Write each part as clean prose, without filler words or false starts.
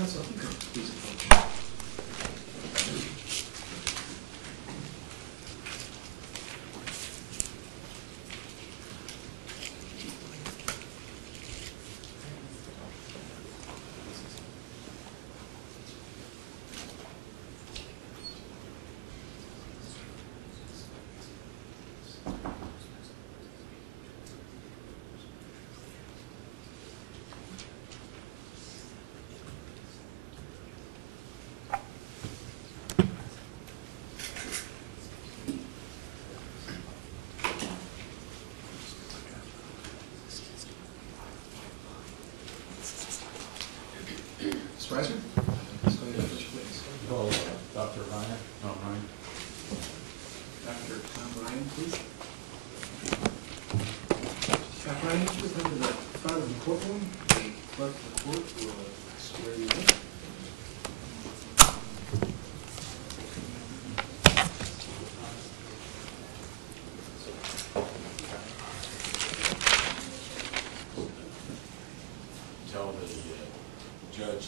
Council, if you could please approach. Supervisor? Let's go ahead, please. Call Dr. Ryan. Tom Ryan. Dr. Tom Ryan, please. Dr. Ryan, would you come to the front of the courtroom? The clerk of the court will swear you in. Tell the judge,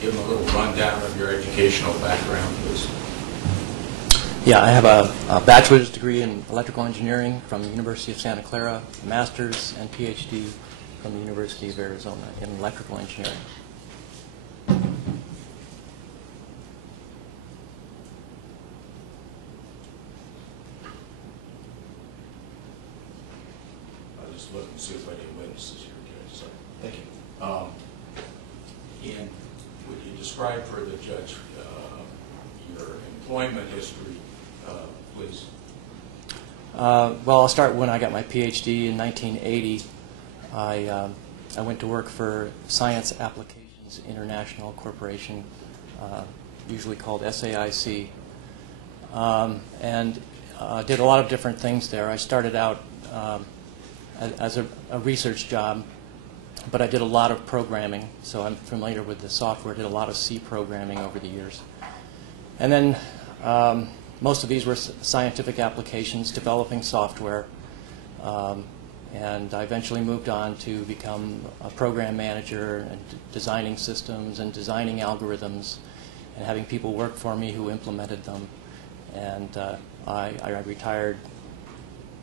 give him a little rundown of your educational background, please. Yeah, I have a bachelor's degree in electrical engineering from the University of Santa Clara, a master's and PhD from the University of Arizona in electrical engineering. I'll just look and see if any witnesses here, Judge. Sorry. Thank you. And would you describe for the judge your employment history, please? Well, I'll start when I got my PhD in 1980. I went to work for Science Applications International Corporation, usually called SAIC, and did a lot of different things there. I started out as a research job, but I did a lot of programming, so I'm familiar with the software. Did a lot of C programming over the years. And then most of these were scientific applications, developing software, and I eventually moved on to become a program manager and designing systems and designing algorithms and having people work for me who implemented them. And I retired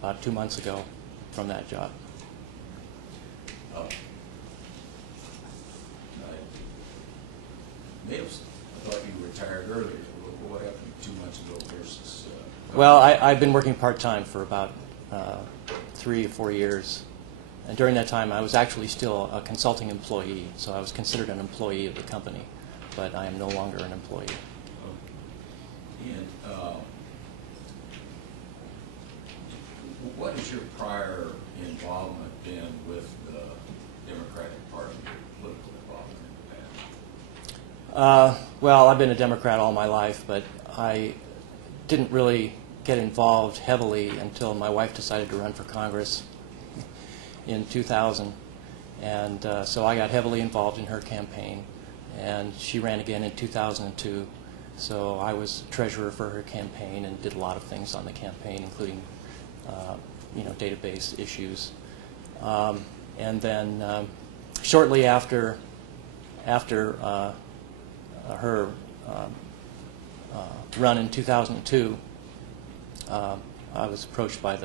about 2 months ago from that job. I thought you retired earlier. What happened 2 months ago versus... Well, I've been working part-time for about 3 or 4 years. And during that time, I was actually still a consulting employee, so I was considered an employee of the company, but I am no longer an employee. And what has your prior involvement been with the Democratic Party, political involvement in the past? Well, I've been a Democrat all my life, but I didn't really get involved heavily until my wife decided to run for Congress in 2000. And so I got heavily involved in her campaign, and she ran again in 2002. So I was treasurer for her campaign and did a lot of things on the campaign, including database issues. And then shortly after her run in 2002, I was approached by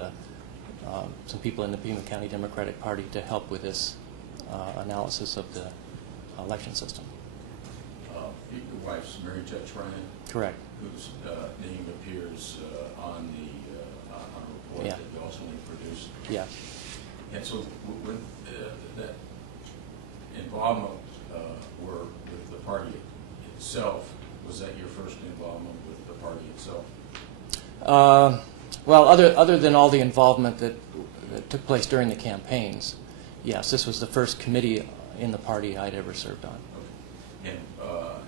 some people in the Pima County Democratic Party to help with this analysis of the election system. Your wife's Mary Judge Ryan? Correct. Whose name appears on the report Yeah. that you also produced. Yeah. And so when that involvement were with the party itself, was that your first involvement with the party itself? Well, other than all the involvement that took place during the campaigns, yes, this was the first committee in the party I'd ever served on. Okay. And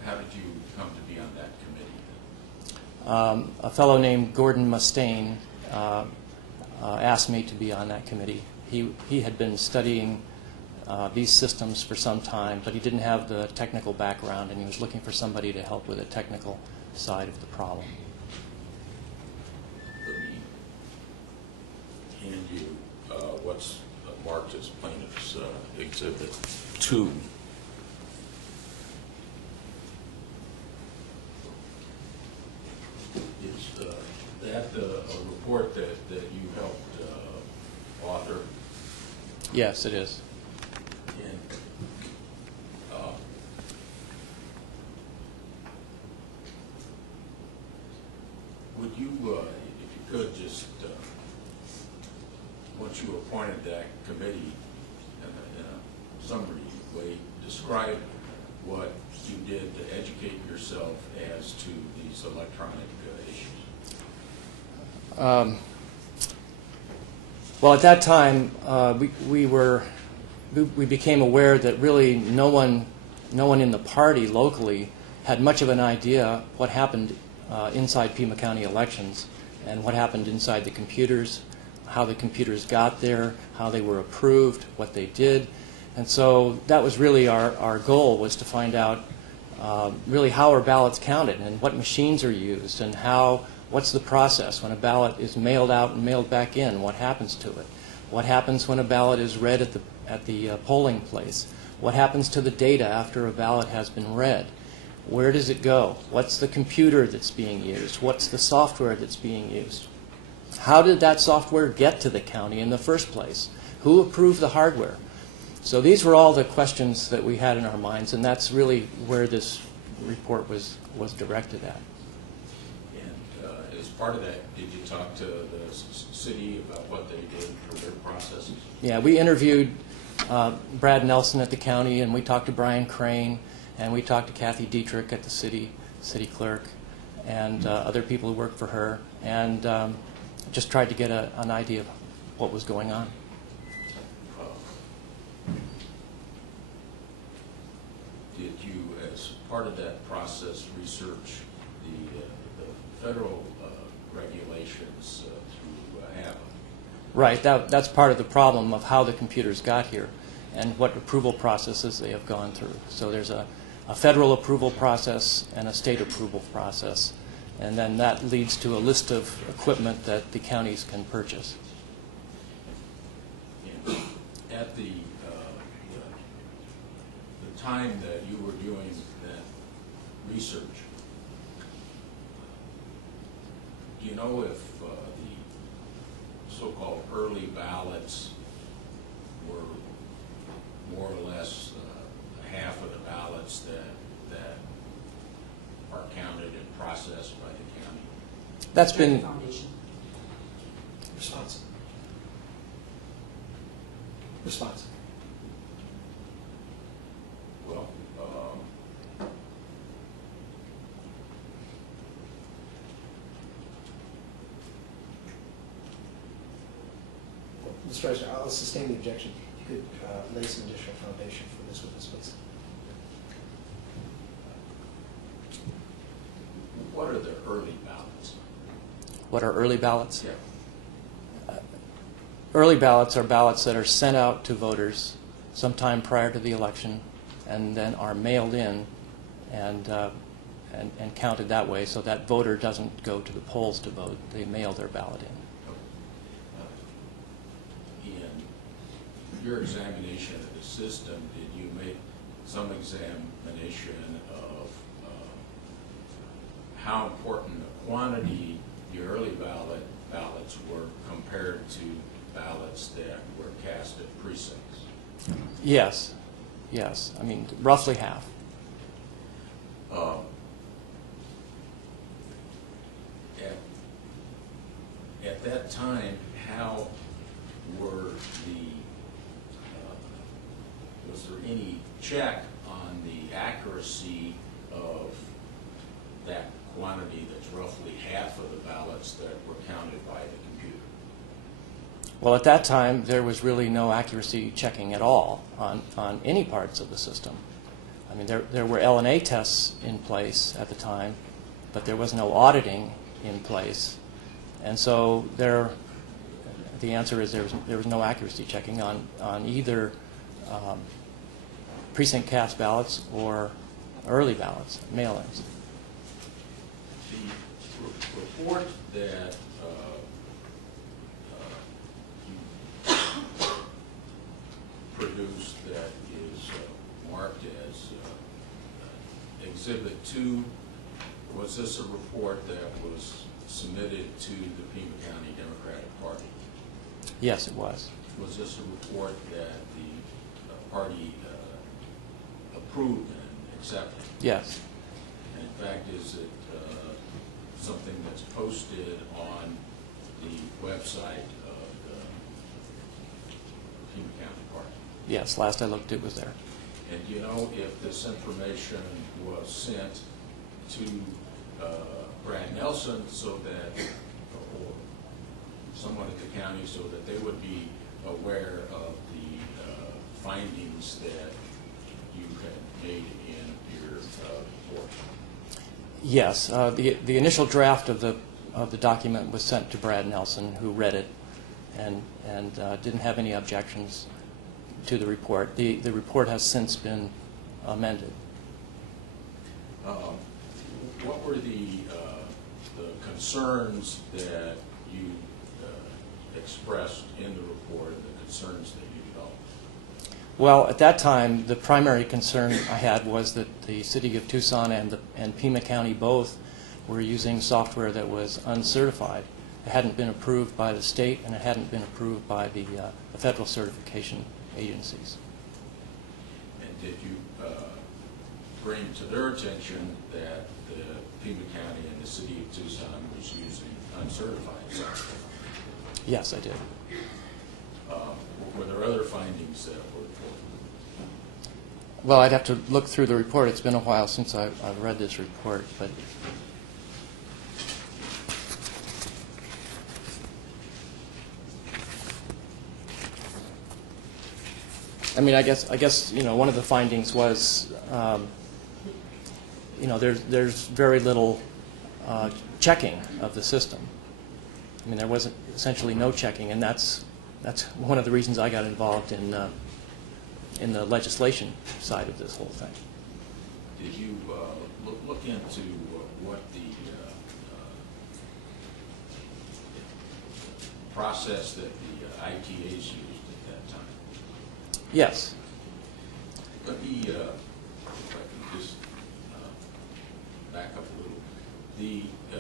how did you come to be on that committee? A fellow named Gordon Mustaine asked me to be on that committee. He had been studying these systems for some time, but he didn't have the technical background, and he was looking for somebody to help with the technical side of the problem. Let me hand you what's marked as plaintiff's exhibit 2. report that you helped author? Yes, it is. And would you, if you could, just once you appointed that committee in a summary way, describe what you did to educate yourself as to these electronic issues? Well, at that time, we became aware that really no one in the party locally had much of an idea what happened inside Pima County elections and what happened inside the computers, how the computers got there, how they were approved, what they did. And so that was really our goal, was to find out really how are ballots counted and what machines are used and what's the process when a ballot is mailed out and mailed back in, what happens to it? What happens when a ballot is read at the polling place? What happens to the data after a ballot has been read? Where does it go? What's the computer that's being used? What's the software that's being used? How did that software get to the county in the first place? Who approved the hardware? So these were all the questions that we had in our minds, and that's really where this report was directed at. And as part of that, did you talk to the city about what they did for their processes? Yeah, we interviewed Brad Nelson at the county, and we talked to Brian Crane, and we talked to Kathy Dietrich at the city clerk, and other people who worked for her, and just tried to get an idea of what was going on. Did you, as part of that process, research the federal regulations through HAVA? Right. That's part of the problem of how the computers got here and what approval processes they have gone through. So there's a federal approval process and a state approval process, and then that leads to a list of equipment that the counties can purchase. And at the time that you were doing that research, do you know if the so-called early ballots were more or less half of the ballots that are counted and processed by the county? That's been Response. Well, Mr. President, I'll sustain the objection. You could lay some additional foundation for this witness, please. what are the early ballots? what are early ballots. Yeah. Early ballots are ballots that are sent out to voters sometime prior to the election and then are mailed in and counted that way, so that voter doesn't go to the polls to vote. They mail their ballot in. In your examination of the system, did you make some examination of how important a quantity the early ballots were compared to ballots that were cast at precincts? Yes. I mean, roughly half. At that time, how were was there any check on the accuracy of that quantity that's roughly half of the ballots that were counted by the computer? Well, at that time, there was really no accuracy checking at all on any parts of the system. I mean, there were LNA tests in place at the time, but there was no auditing in place. And so the answer is there was no accuracy checking on either precinct cast ballots or early ballots, mail-ins. The report that you produced that is marked as Exhibit 2, was this a report that was submitted to the Pima County Democratic Party. Yes, it was. Was this a report that the party approved and accepted? Yes. And in fact, is it something that's posted on the website of the Pima County Party? Yes, last I looked, it was there. And do you know if this information was sent to Brad Nelson so that, or someone at the county, so that they would be aware of the findings that you had made in your report? Yes, the initial draft of the document was sent to Brad Nelson, who read it and didn't have any objections to the report. The report has since been amended. What were the concerns that you expressed in the report, and the concerns that you developed? Well, at that time, the primary concern I had was that the City of Tucson and Pima County both were using software that was uncertified. It hadn't been approved by the state, and it hadn't been approved by the federal certification agencies. And did you bring to their attention that the Pima County and the City of Tucson was using uncertified software? Yes, I did. Were there other findings that were reported? Well, I'd have to look through the report. It's been a while since I've read this report, but I mean, I guess you know, one of the findings was you know, there's very little checking of the system. I mean, there wasn't essentially no checking, and that's one of the reasons I got involved in the legislation side of this whole thing. Did you look into what the process that the ITAs used at that time? Yes. Let me, if I can just back up a little. I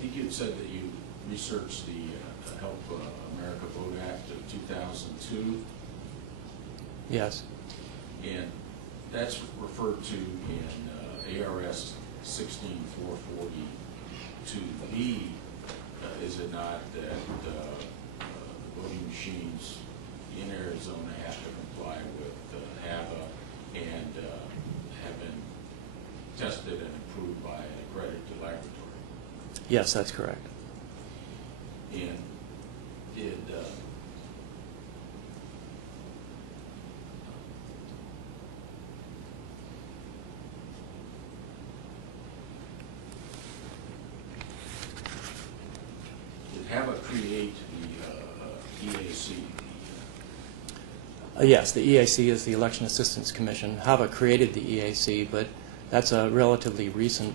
think you had said that you researched the Help America Vote Act of 2002. Yes. And that's referred to in ARS 16442B, is it not, that the voting machines in Arizona have to comply with HAVA and have been tested and approved by an accredited laboratory? Yes, that's correct. And did HAVA create the EAC? Yes, the EAC is the Election Assistance Commission. HAVA created the EAC, but that's a relatively recent.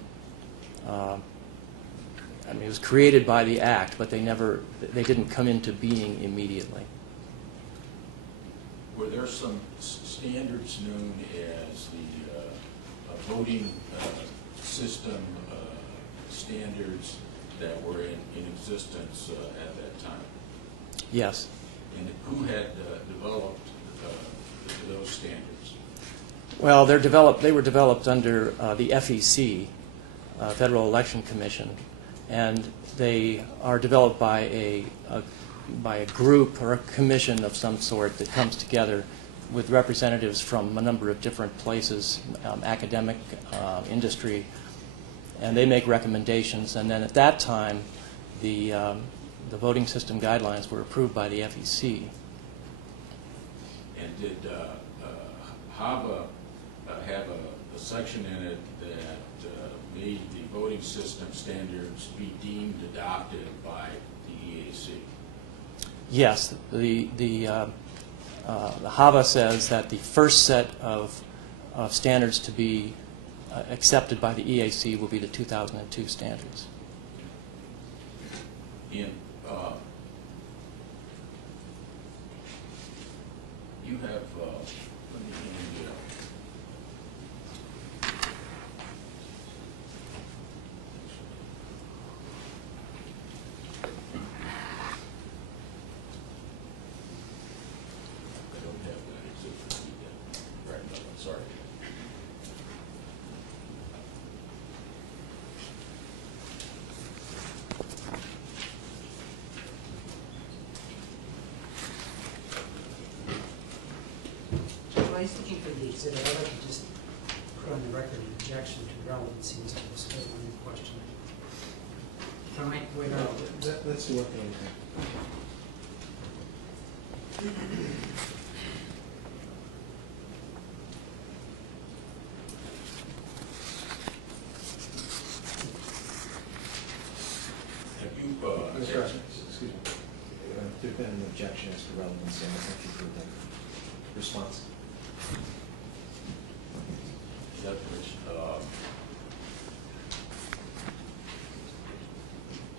I mean, it was created by the Act, but they didn't come into being immediately. Were there some standards known as the voting system standards that were in existence at that time? Yes. And who had developed those standards? Well, they were developed under the FEC, Federal Election Commission, and they are developed by a group or a commission of some sort that comes together with representatives from a number of different places, academic, industry, and they make recommendations. And then at that time, the voting system guidelines were approved by the FEC. And did HAVA have a section in it that made the voting system standards be deemed adopted by the EAC? Yes, the HAVA says that the first set of standards to be accepted by the EAC will be the 2002 standards. And you have, let me hand you he's looking for the exhibit, I'd like to just put on the record an objection to relevancy as to this whole line of questioning. Can I, wait, No, let's do one thing at a time. Have you, Mr. President, excuse me. There's been an objection as to relevancy, and I think you've heard that response. that which,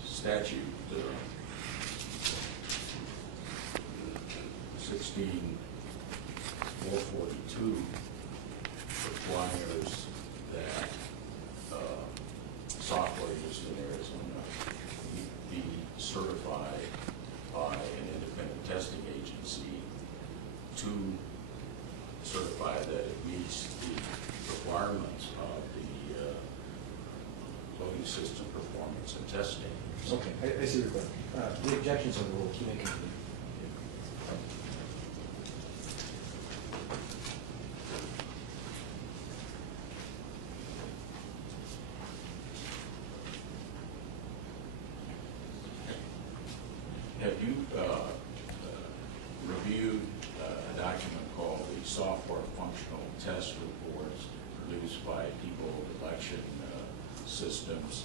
statute 16442 requires that software used in Arizona be certified by an independent testing agency to certify that it meets the requirements of the voting system performance and testing. Okay, I see your question. The objections are ruled. You may continue. Have you reviewed a document called the Software Functional Test Reports produced by People Election Systems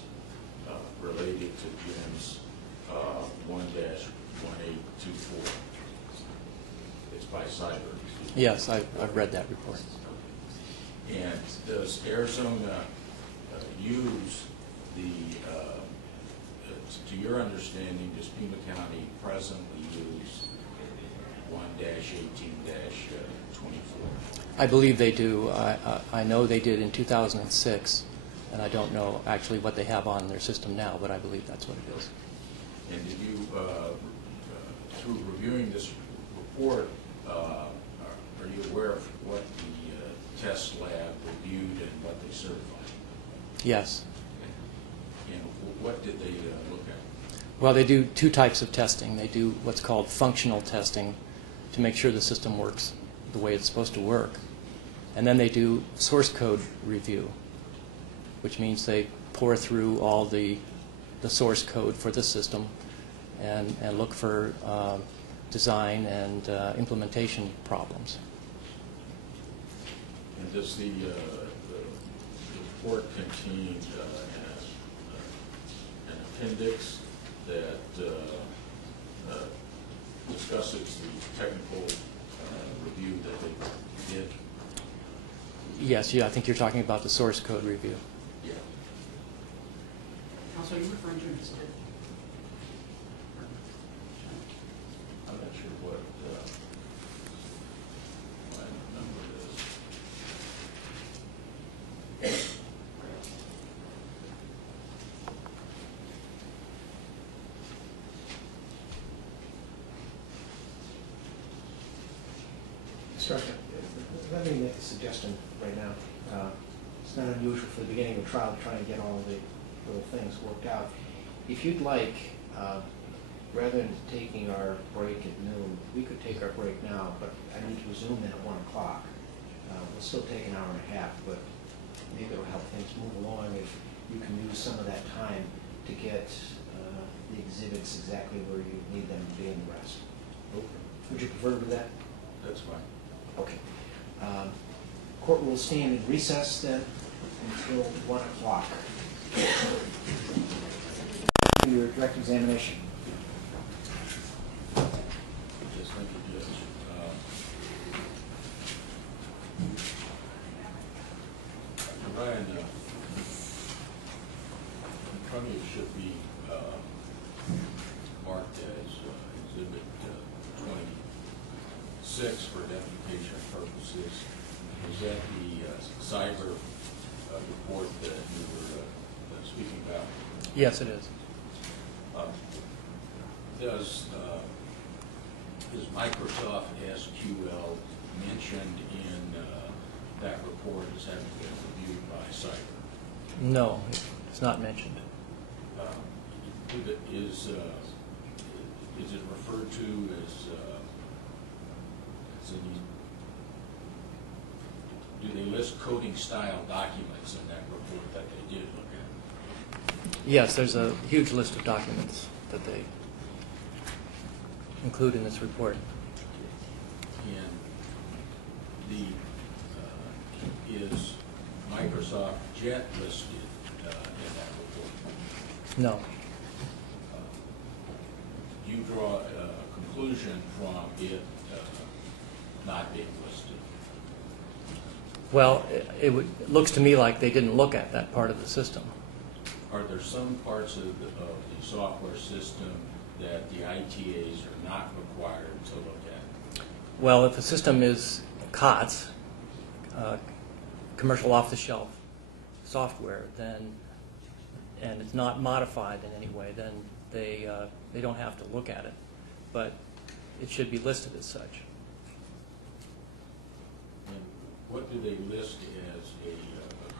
related to GIMS 1-1824? It's by Cyber. Yes, I've read that report. And does Arizona use the, to your understanding, does Pima County presently use 1-18-24? I believe they do. I know they did in 2006, and I don't know actually what they have on their system now, but I believe that's what it is. And did you, through reviewing this report, are you aware of what the test lab reviewed and what they certified? Yes. And what did they look at? Well, they do two types of testing. They do what's called functional testing to make sure the system works the way it's supposed to work. And then they do source code review, which means they pour through all the source code for the system and look for design and implementation problems. And does the report contain an appendix that discusses the technical review that they did? Yes, yeah, I think you're talking about the source code review. Yeah. also, are you referring to an exhibit? I'm not sure what my number is. Mr. President, let me make a suggestion right now. It's not unusual for the beginning of a trial to try and get all the little things worked out. If you'd like, rather than taking our break at noon, we could take our break now, but I need to resume then at 1 o'clock. We'll still take an hour and a half, but maybe it'll help things move along if you can use some of that time to get the exhibits exactly where you need them to be in the rest. Would you prefer to do that? That's fine. Okay. Court will stand in recess then until 1 o'clock. Your direct examination. Just think of this. Ryan, probably should be marked as Exhibit 26 for identification purposes. Is that the cyber report that you were speaking about? Yes, it is. Is Microsoft SQL mentioned in that report as having been reviewed by cyber? No, it's not mentioned. Is it referred to as any do they list coding style documents in that report that they did look at? Yes, there's a huge list of documents that they include in this report. And is Microsoft Jet listed in that report? No. Do you draw a conclusion from it not being listed? Well, it looks to me like they didn't look at that part of the system. Are there some parts of the software system that the ITAs are not required to look at? Well, if a system is COTS, commercial off-the-shelf software, then, and it's not modified in any way, then they don't have to look at it. But it should be listed as such. And what do they list as a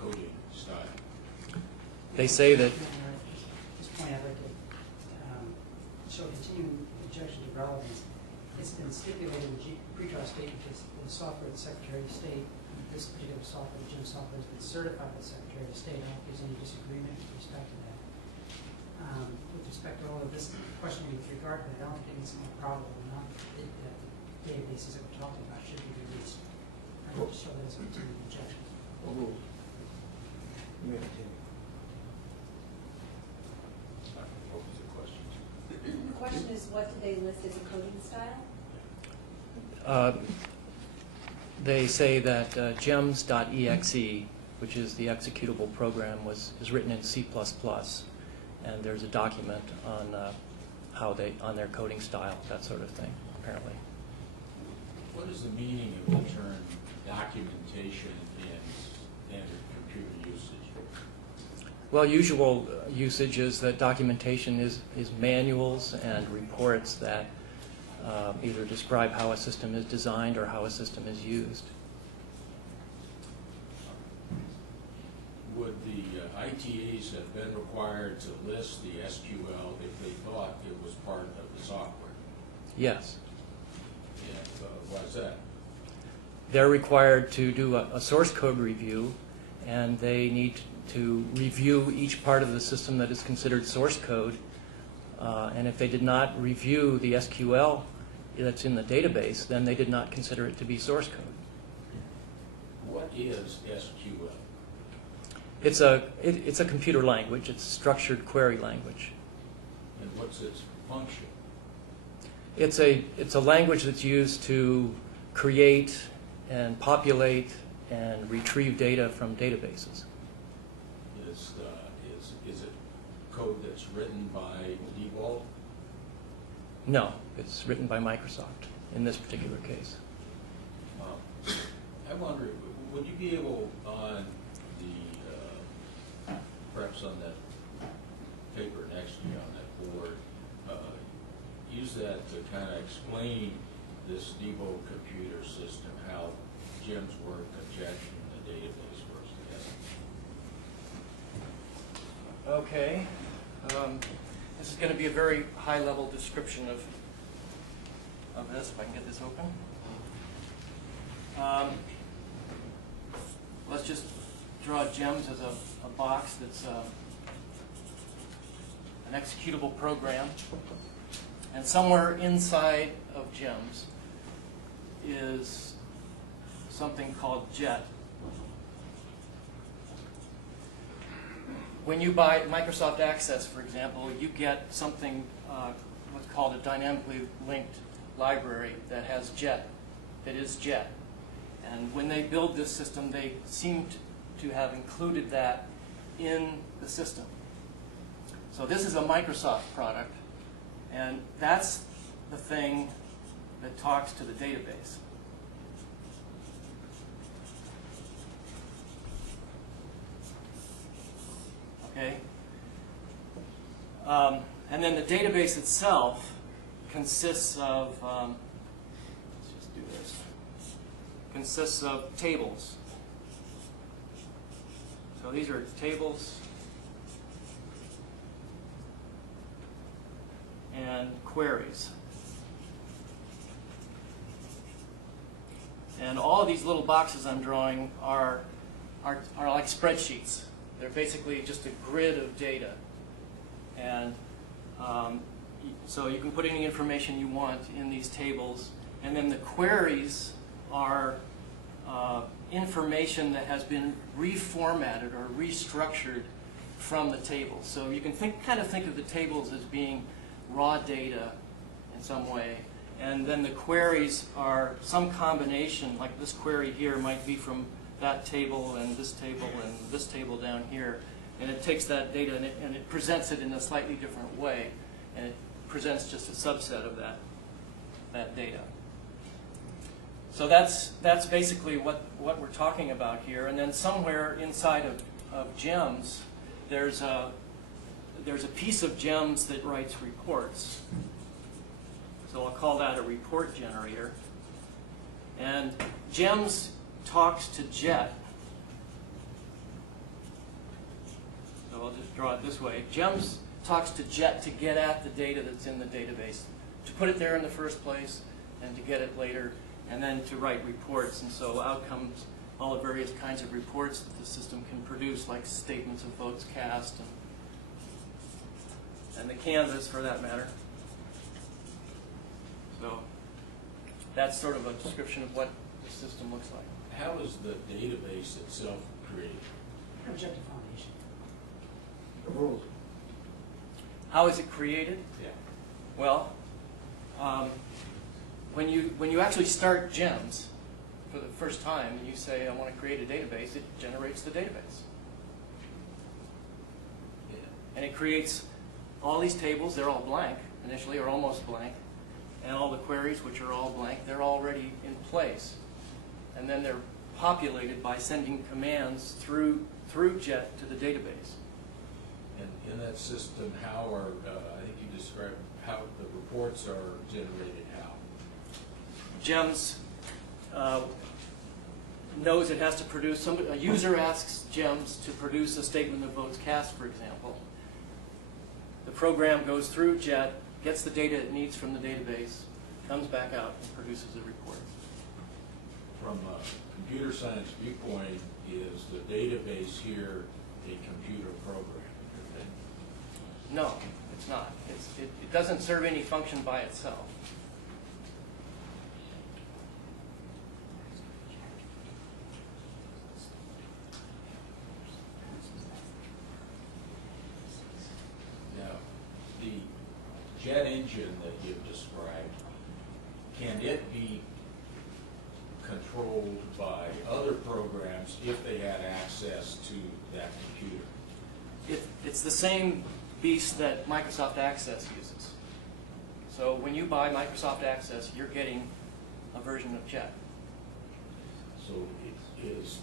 coding style? They say that, At this point, I'd like to show continuing objection to relevance. It's been stipulated in the pretrial statement that the software of the Secretary of State, this particular software, the GIM software, has been certified by the Secretary of State. I don't know if there's any disagreement with respect to that. With respect to all of this questioning with regard to that, I don't think it's more probable than not that the databases that we're talking about should be released. I want to show that as a continuing objection. Overruled. You may continue. What was the question? The question is, what do they list as a coding style? they say that gems.exe, which is the executable program, is written in C++, and there's a document on on their coding style, that sort of thing, apparently. What is the meaning of the term documentation in standard computer usage? Well, usual usage is that documentation is manuals and reports that either describe how a system is designed or how a system is used. Would the ITAs have been required to list the SQL if they thought it was part of the software? Yes. And why is that? They're required to do a source code review, and they need to review each part of the system that is considered source code. And if they did not review the SQL that's in the database, then they did not consider it to be source code. What is SQL? It's a computer language. It's a structured query language. And what's its function? It's a language that's used to create and populate and retrieve data from databases. Is it code that's written by Diebold? No, it's written by Microsoft in this particular case. I wonder, would you be able on the, perhaps on that paper next to you on that board, use that to kind of explain this Diebold computer system, how GEMS work, objection, and the database works together? Okay. This is going to be a very high-level description of this, if I can get this open. Let's just draw GEMS as a box that's an executable program. And somewhere inside of GEMS is something called JET. When you buy Microsoft Access, for example, you get something what's called a dynamically linked library that has JET, that is JET. And when they build this system, they seem to have included that in the system. So this is a Microsoft product, and that's the thing that talks to the database. Okay? And then the database itself consists of, let's just do this, consists of tables. So these are tables and queries. And all of these little boxes I'm drawing are like spreadsheets. They're basically just a grid of data. And so you can put any information you want in these tables. And then the queries are information that has been reformatted or restructured from the tables. So you can kind of think of the tables as being raw data in some way. And then the queries are some combination, like this query here might be from that table and this table down here. And it takes that data and it presents it in a slightly different way. And it presents just a subset of that data. So that's basically what we're talking about here. And then somewhere inside of GEMS, there's a piece of GEMS that writes reports. So I'll call that a report generator. And GEMS talks to JET. So I'll just draw it this way. GEMS talks to JET to get at the data that's in the database, to put it there in the first place, and to get it later, and then to write reports. And so out comes all the various kinds of reports that the system can produce, like statements of votes cast, and the canvas for that matter. So that's sort of a description of what the system looks like. How is the database itself created? Objective foundation. Rules. How is it created? Yeah. Well, when you actually start GEMS for the first time and you say, I want to create a database, it generates the database. Yeah. And it creates all these tables. They're all blank initially, or almost blank. And all the queries, which are all blank, they're already in place. And then they're populated by sending commands through JET to the database. And in that system, how are, I think you described how the reports are generated how? GEMS knows it has to produce, a user asks GEMS to produce a statement of votes cast, for example. The program goes through JET, gets the data it needs from the database, comes back out and produces a report. From a computer science viewpoint, is the database here a computer program? No, it's not. It doesn't serve any function by itself. Now, the jet engine that you've described, can it be controlled by other programs if they had access to that computer? It's the same beast that Microsoft Access uses. So when you buy Microsoft Access, you're getting a version of JET. So is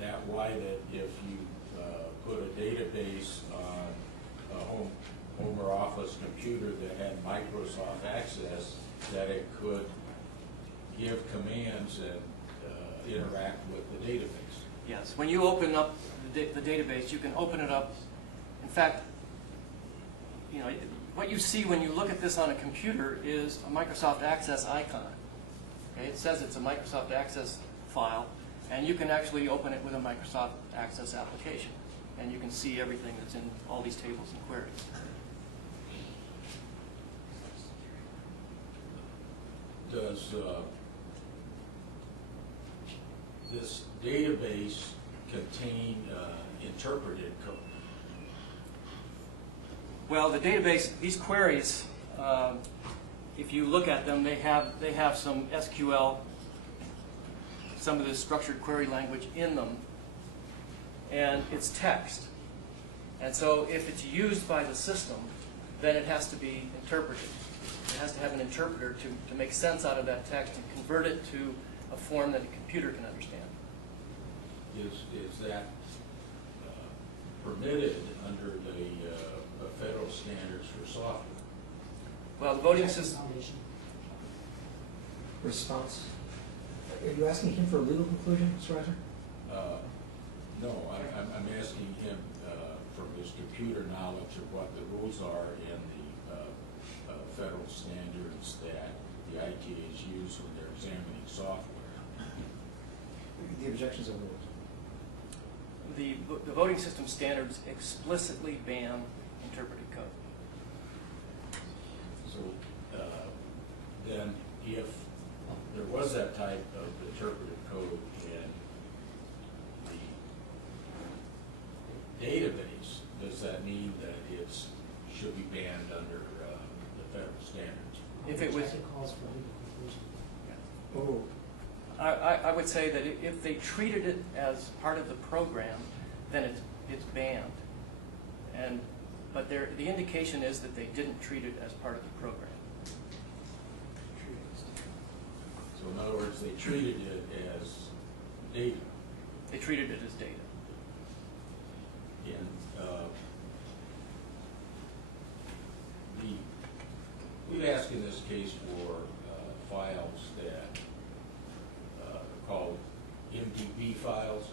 that why that if you put a database on a home or office computer that had Microsoft Access, that it could give commands and interact with the database? Yes. When you open up the database, you can open it up. In fact, you know, what you see when you look at this on a computer is a Microsoft Access icon. Okay? It says it's a Microsoft Access file, and you can actually open it with a Microsoft Access application, and you can see everything that's in all these tables and queries. Does this database contain interpreted code? Well, the database, these queries, if you look at them, they have some SQL, some of the structured query language in them, and it's text. And so if it's used by the system, then it has to be interpreted. It has to have an interpreter to make sense out of that text and convert it to a form that a computer can understand. Is that permitted under the federal standards for software? Well, the voting system. Foundation. Response. Are you asking him for a legal conclusion, Mr. Reiser? No, I'm asking him from his computer knowledge of what the rules are in the federal standards that the ITAs use when they're examining software. The objections overruled. The voting system standards explicitly ban interpreted code. So then if there was that type of interpretive code in the database, does that mean that it should be banned under the federal standards? If it was, It calls for legal conclusion. Oh. I would say that if they treated it as part of the program, then it's banned. But the indication is that they didn't treat it as part of the program. So in other words, they treated it as data. They treated it as data. And we've asked in this case for files that are called MDB files.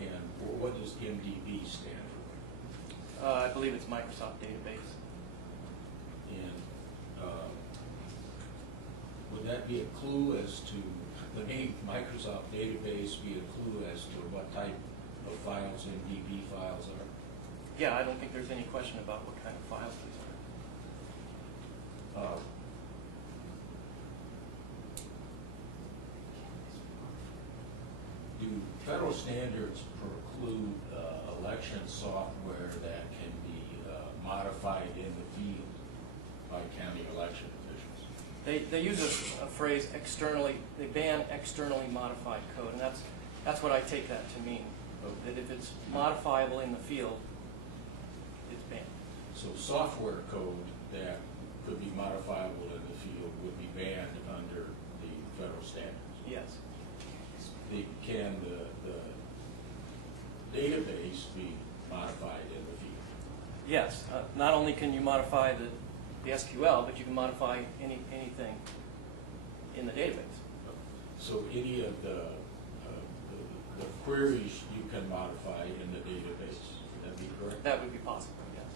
And what does MDB stand for? I believe it's Microsoft database. And would that be a clue as to the name Microsoft database, be a clue as to what type of files MDB files are? Yeah, I don't think there's any question about what kind of files these are. Do federal standards preclude election software that can be modified in the field by county election officials? They use a phrase externally. They ban externally modified code, and that's what I take that to mean. That if it's modifiable in the field, it's banned. So software code that could be modifiable in the field would be banned under the federal standards. Yes. Can the database be modified in the field? Yes. Not only can you modify the SQL, but you can modify anything in the database. So any of the queries you can modify in the database, would that be correct? That would be possible, yes.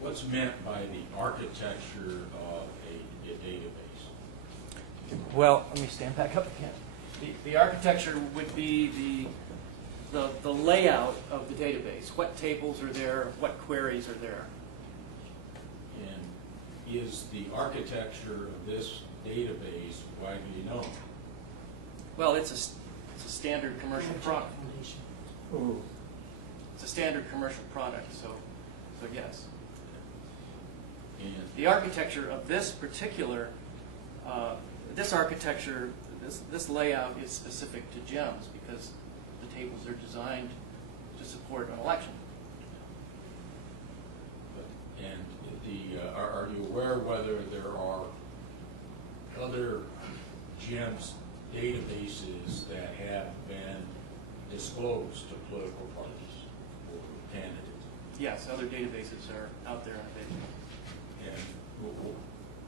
What's meant by the architecture of a database? Well, let me stand back up again. The architecture would be the layout of the database. What tables are there? What queries are there? And is the architecture of this database widely known? Well, it's a standard commercial product. Foundation. Oh. It's a standard commercial product, so yes. And The architecture of this particular, this architecture, this layout is specific to GEMS because the tables are designed to support an election. are you aware whether there are other GEMS databases that have been disclosed to political parties or candidates? Yes, other databases are out there available. And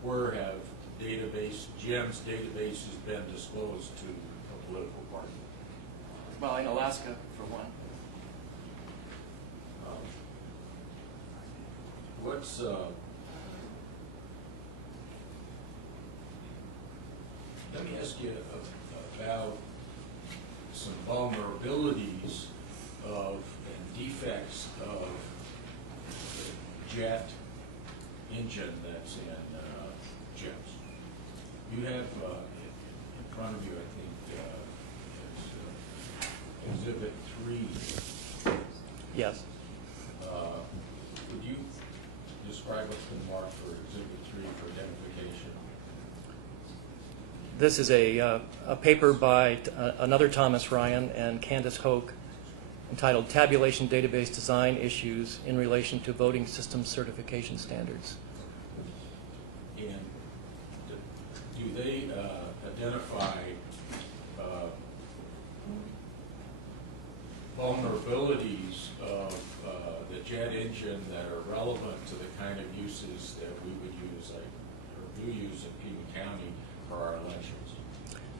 where have GEMS databases been disclosed to a political party? Well, in Alaska, for one. Let me ask you about some vulnerabilities and defects of the jet engine that's in GEMS. You have in front of you, I think, it's Exhibit 3. Yes. Would you describe what's been marked for Exhibit 3 for identification? This is a paper by another Thomas Ryan and Candace Hoke entitled Tabulation Database Design Issues in Relation to Voting System Certification Standards. And do they identify vulnerabilities of the jet engine that are relevant to the kind of uses that we would use, or do use in Pima County for our elections?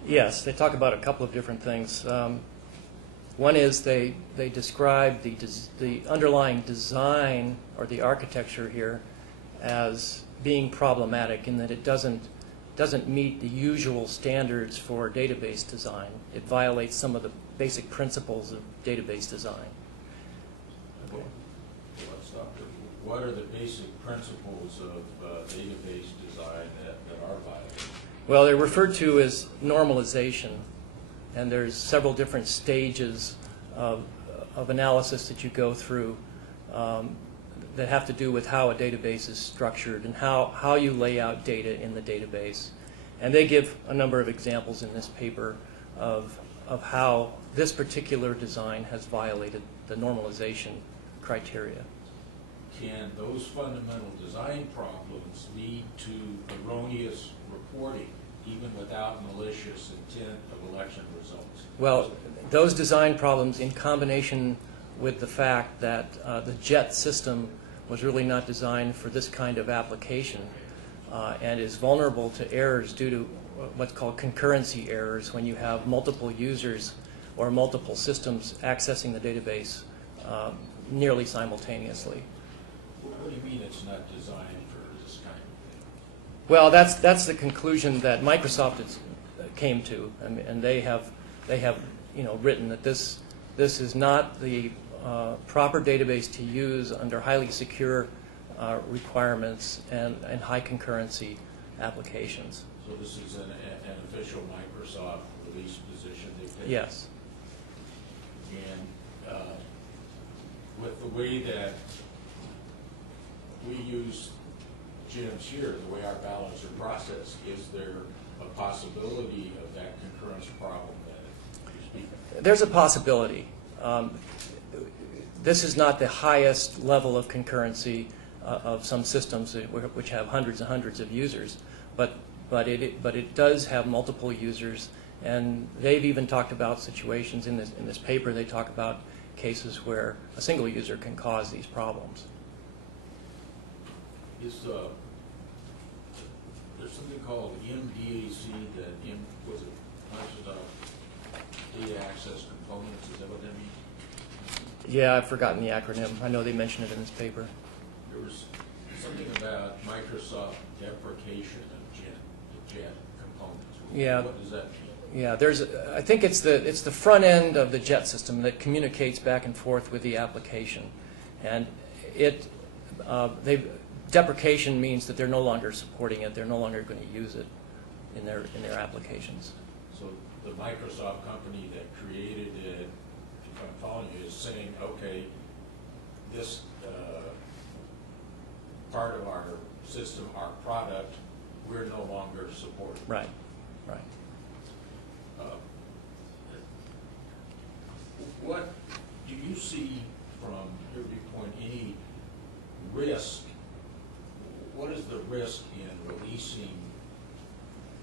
Yes, they talk about a couple of different things. One is they describe the underlying design or the architecture here as being problematic in that it doesn't meet the usual standards for database design. It violates some of the basic principles of database design. Okay. Let's stop there. What are the basic principles of database design that are violated? Well, they're referred to as normalization, and there's several different stages of analysis that you go through that have to do with how a database is structured and how you lay out data in the database. And they give a number of examples in this paper of how this particular design has violated the normalization criteria. Can those fundamental design problems lead to erroneous reporting, even without malicious intent of election results? Well, those design problems, in combination with the fact that the JET system was really not designed for this kind of application and is vulnerable to errors due to what's called concurrency errors when you have multiple users or multiple systems accessing the database nearly simultaneously. What do you mean it's not designed for this kind of thing? Well, that's the conclusion that Microsoft came to, and they have written that this is not the proper database to use under highly secure requirements and high concurrency applications. So this is an official Microsoft release position they've taken? Yes. And with the way that we use GEMS here, the way our ballots are processed, is there a possibility of that concurrence problem that you speak of? There's a possibility. This is not the highest level of concurrency of some systems which have hundreds and hundreds of users, but it does have multiple users, and they've even talked about situations in this paper. They talk about cases where a single user can cause these problems. Is there's something called MDAC, that was it Microsoft Data Access Components? Is that what that means? Yeah, I've forgotten the acronym. I know they mention it in this paper. There was something about Microsoft deprecation of the JET components. Yeah. What does that mean? Yeah, I think it's the front end of the JET system that communicates back and forth with the application, and deprecation means that they're no longer supporting it. They're no longer going to use it in their applications. So the Microsoft company that created it, if I'm following you, is saying, okay, this part of our system, our product, we're no longer supporting. Right. What do you see from your viewpoint any risk? What is the risk in releasing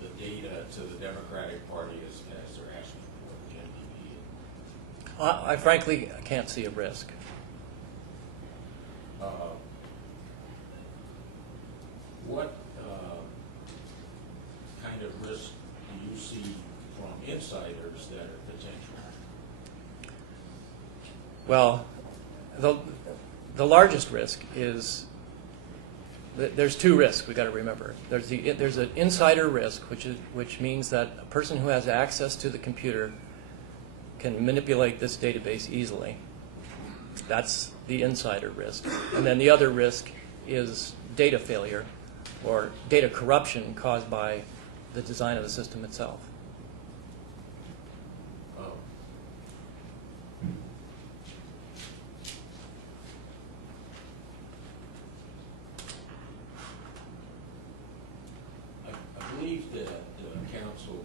the data to the Democratic Party as they're asking for the NDP? I frankly can't see a risk. What kind of risk do you see from insiders that are potential? Well, the largest risk is there's two risks we've got to remember. There's an insider risk, which means that a person who has access to the computer can manipulate this database easily. That's the insider risk. And then the other risk is data failure or data corruption caused by the design of the system itself. I believe that counsel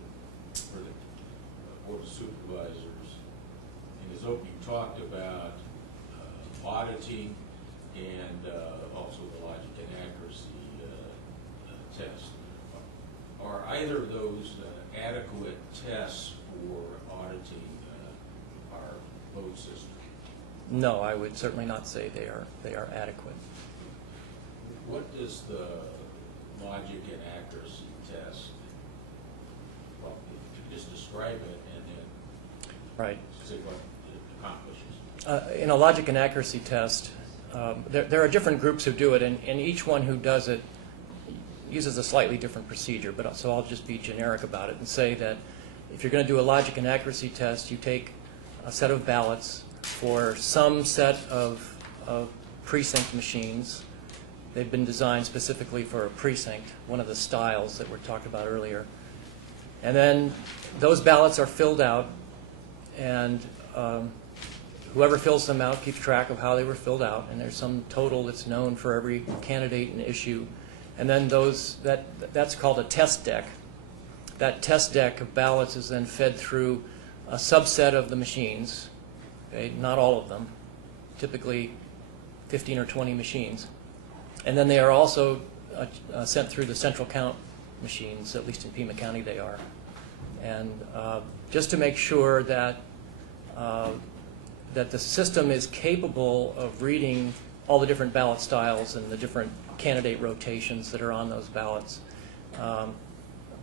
for the Board of Supervisors in his opening talked about auditing and also the logic and accuracy test. Are either of those adequate tests for auditing our load system? No, I would certainly not say they are adequate. What does the logic and accuracy test, well, if you could just describe it and then Right. say what In a logic and accuracy test, there are different groups who do it, and each one who does it uses a slightly different procedure. But so I'll just be generic about it and say that if you're going to do a logic and accuracy test, you take a set of ballots for some set of precinct machines. They've been designed specifically for a precinct, one of the styles that were talked about earlier. And then those ballots are filled out, and whoever fills them out keeps track of how they were filled out, and there's some total that's known for every candidate and issue. And then that's called a test deck. That test deck of ballots is then fed through a subset of the machines, okay, not all of them, typically 15 or 20 machines. And then they are also sent through the central count machines, at least in Pima County they are. And just to make sure that that the system is capable of reading all the different ballot styles and the different candidate rotations that are on those ballots.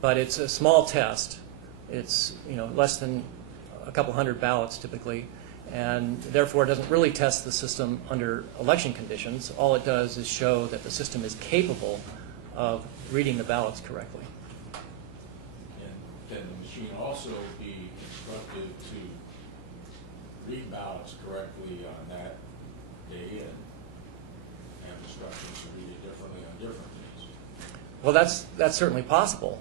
But it's a small test. It's less than a couple hundred ballots typically, and therefore it doesn't really test the system under election conditions. All it does is show that the system is capable of reading the ballots correctly. And can the machine also be instructed to read ballots correctly on that day and have instructions to read it differently on different days? Well, that's certainly possible.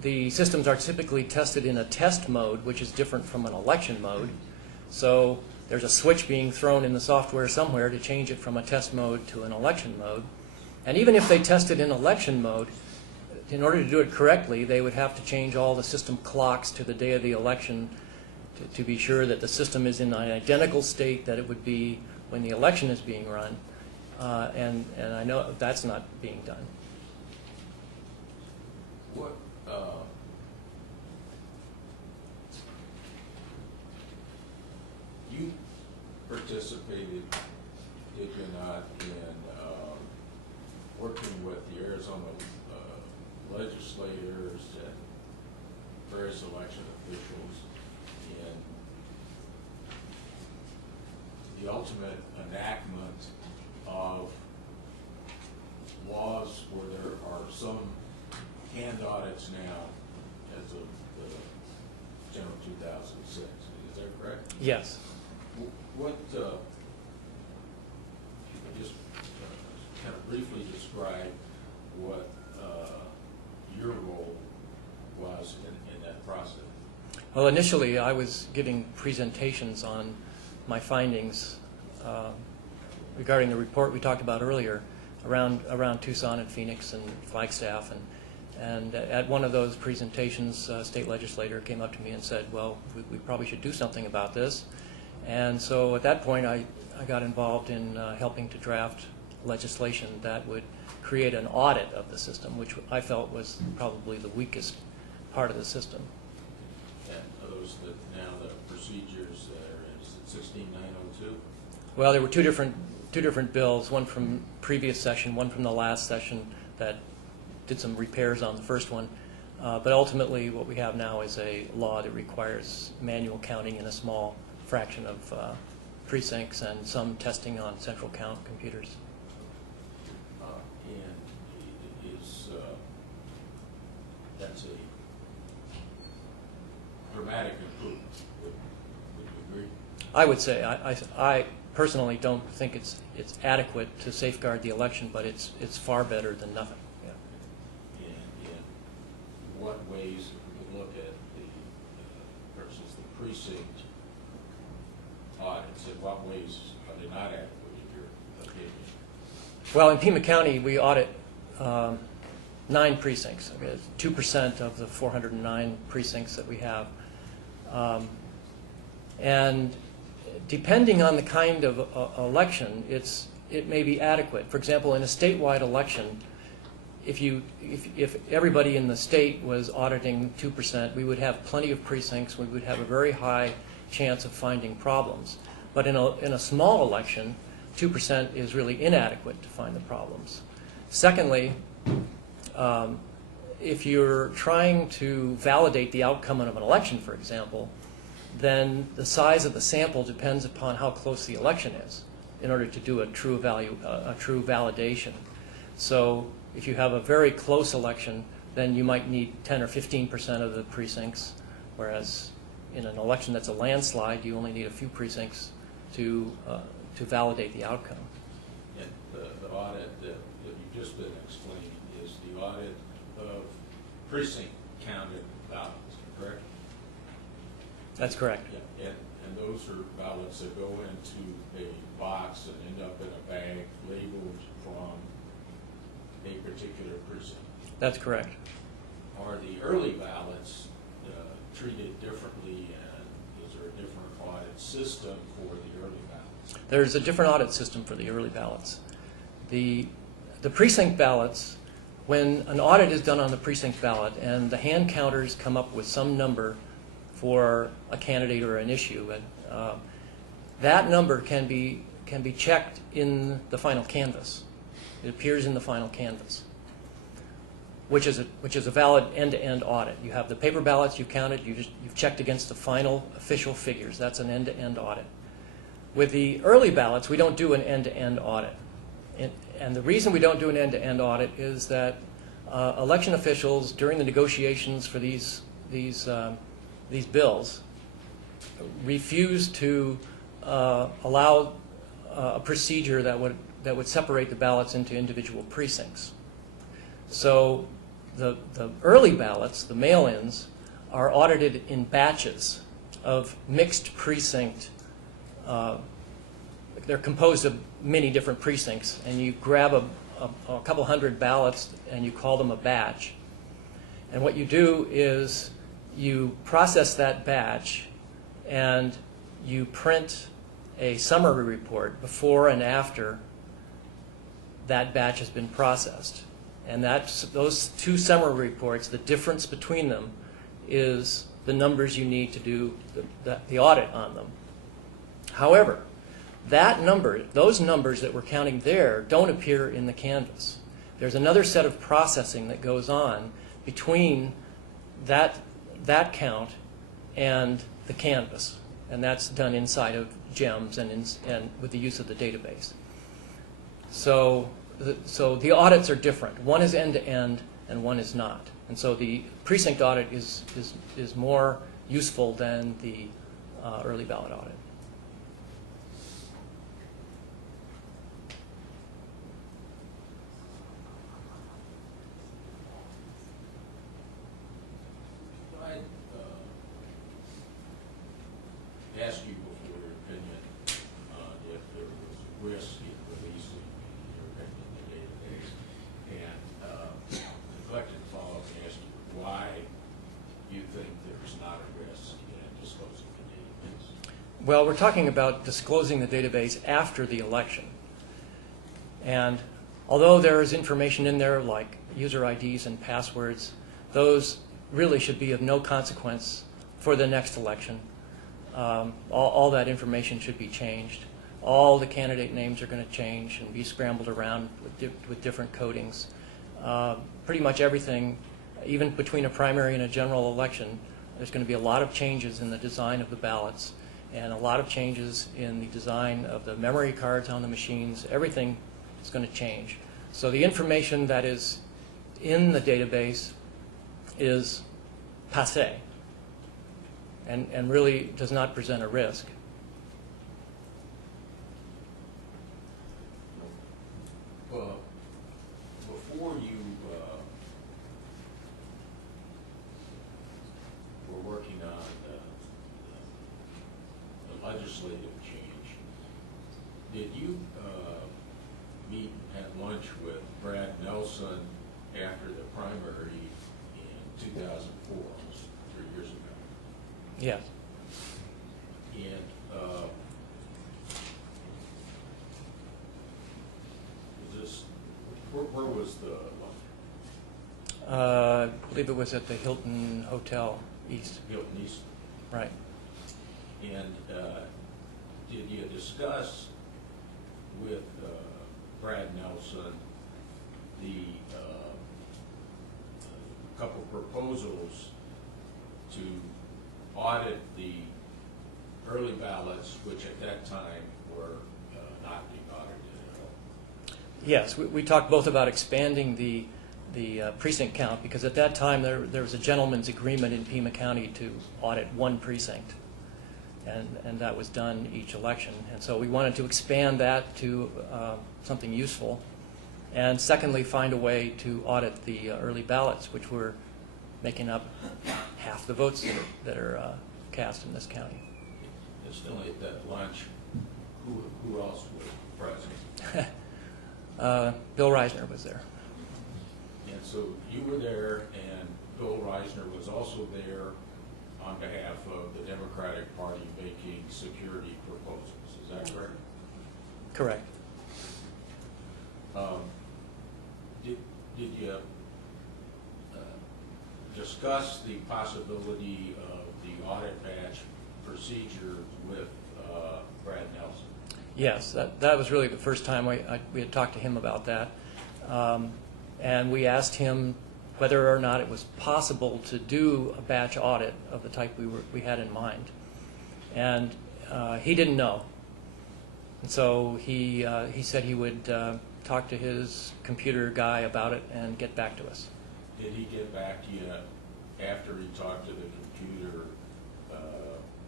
The systems are typically tested in a test mode, which is different from an election mode. So there's a switch being thrown in the software somewhere to change it from a test mode to an election mode. And even if they test it in election mode, in order to do it correctly, they would have to change all the system clocks to the day of the election to be sure that the system is in an identical state that it would be when the election is being run. And I know that's not being done. What you participated, did you not, in working with the Arizona legislators and various election officials in the ultimate enactment of laws where there are some hand audits now as of the general 2006. Is that correct? Yes. What, you could just kind of briefly describe what your role was in that process. Well, initially I was giving presentations on my findings regarding the report we talked about earlier around Tucson and Phoenix and Flagstaff, and at one of those presentations, a state legislator came up to me and said, well, we probably should do something about this. And so at that point I got involved in helping to draft legislation that would create an audit of the system, which I felt was probably the weakest part of the system. And are those now the procedures that are in 16902? Well, there were two different bills, one from previous session, one from the last session that did some repairs on the first one. But ultimately what we have now is a law that requires manual counting in a small fraction of precincts and some testing on central count computers. And is that's a dramatic improvement, would you agree? I would say I personally don't think it's adequate to safeguard the election, but it's far better than nothing. Yeah. And in what ways, if we could look at the versus the precinct audits, in what ways are they not adequate in your opinion? Well, in Pima County, we audit 9 precincts, okay, 2% of the 409 precincts that we have. And depending on the kind of election, it may be adequate. For example, in a statewide election, if everybody in the state was auditing 2%, we would have plenty of precincts. We would have a very high chance of finding problems. But in a small election, 2% is really inadequate to find the problems. Secondly, if you're trying to validate the outcome of an election, for example, then the size of the sample depends upon how close the election is in order to do a true validation. So if you have a very close election, then you might need 10 or 15% of the precincts, whereas in an election that's a landslide, you only need a few precincts to validate the outcome. And the audit that you've just been explaining is the audit of precinct counted ballots, correct? That's correct. Yeah. And those are ballots that go into a box and end up in a bag labeled from a particular precinct. That's correct. Are the early ballots treated differently, and is there a different audit system for the early ballots? There's a different audit system for the early ballots. The precinct ballots, when an audit is done on the precinct ballot and the hand counters come up with some number for a candidate or an issue, and that number can be checked in the final canvass. It appears in the final canvass, which is a valid end-to-end audit. You have the paper ballots, you've counted, you've checked against the final official figures. That's an end-to-end audit. With the early ballots, we don't do an end-to-end audit. And the reason we don't do an end-to-end audit is that election officials, during the negotiations for these bills, refuse to allow a procedure that would separate the ballots into individual precincts. So the early ballots, the mail-ins, are audited in batches of mixed precinct. They're composed of many different precincts, and you grab a couple hundred ballots and you call them a batch. And what you do is you process that batch and you print a summary report before and after that batch has been processed. And those two summary reports, the difference between them is the numbers you need to do the audit on them. However, those numbers that we're counting there don't appear in the canvas. There's another set of processing that goes on between that count and the canvas, and that's done inside of GEMS and with the use of the database. So the audits are different. One is end-to-end and one is not. And so the precinct audit is more useful than the early ballot audit. Ask you before your opinion if there was risk in releasing your opinion in the database, and reflected follow-up and ask you why you think there's not a risk in disclosing the database. Well, we're talking about disclosing the database after the election. And although there is information in there like user IDs and passwords, those really should be of no consequence for the next election. All that information should be changed. All the candidate names are going to change and be scrambled around with different codings. Pretty much everything, even between a primary and a general election, there's going to be a lot of changes in the design of the ballots and a lot of changes in the design of the memory cards on the machines. Everything is going to change. So the information that is in the database is passé and really does not present a risk. Well, before you were working on the legislative change, did you meet at lunch with Brad Nelson after the primary in 2004, almost 3 years ago? Yes. And where was the lunch? I believe it was at the Hilton Hotel East. Hilton East. Right. And did you discuss with Brad Nelson the couple proposals to audit the early ballots, which at that time were not being audited at all. Yes, we talked both about expanding the precinct count, because at that time there was a gentleman's agreement in Pima County to audit one precinct, and that was done each election. And so we wanted to expand that to something useful, and secondly, find a way to audit the early ballots, which were making up half the votes that are cast in this county. Incidentally, at that lunch, who else was present? Bill Reisner was there. And so you were there, and Bill Reisner was also there on behalf of the Democratic Party making security proposals. Is that correct? Correct. Did you discuss the possibility of the audit badge procedure with Brad Nelson? Yes, that was really the first time we had talked to him about that. And we asked him whether or not it was possible to do a batch audit of the type we had in mind. And he didn't know. And so he said he would talk to his computer guy about it and get back to us. Did he get back to you after he talked to the computer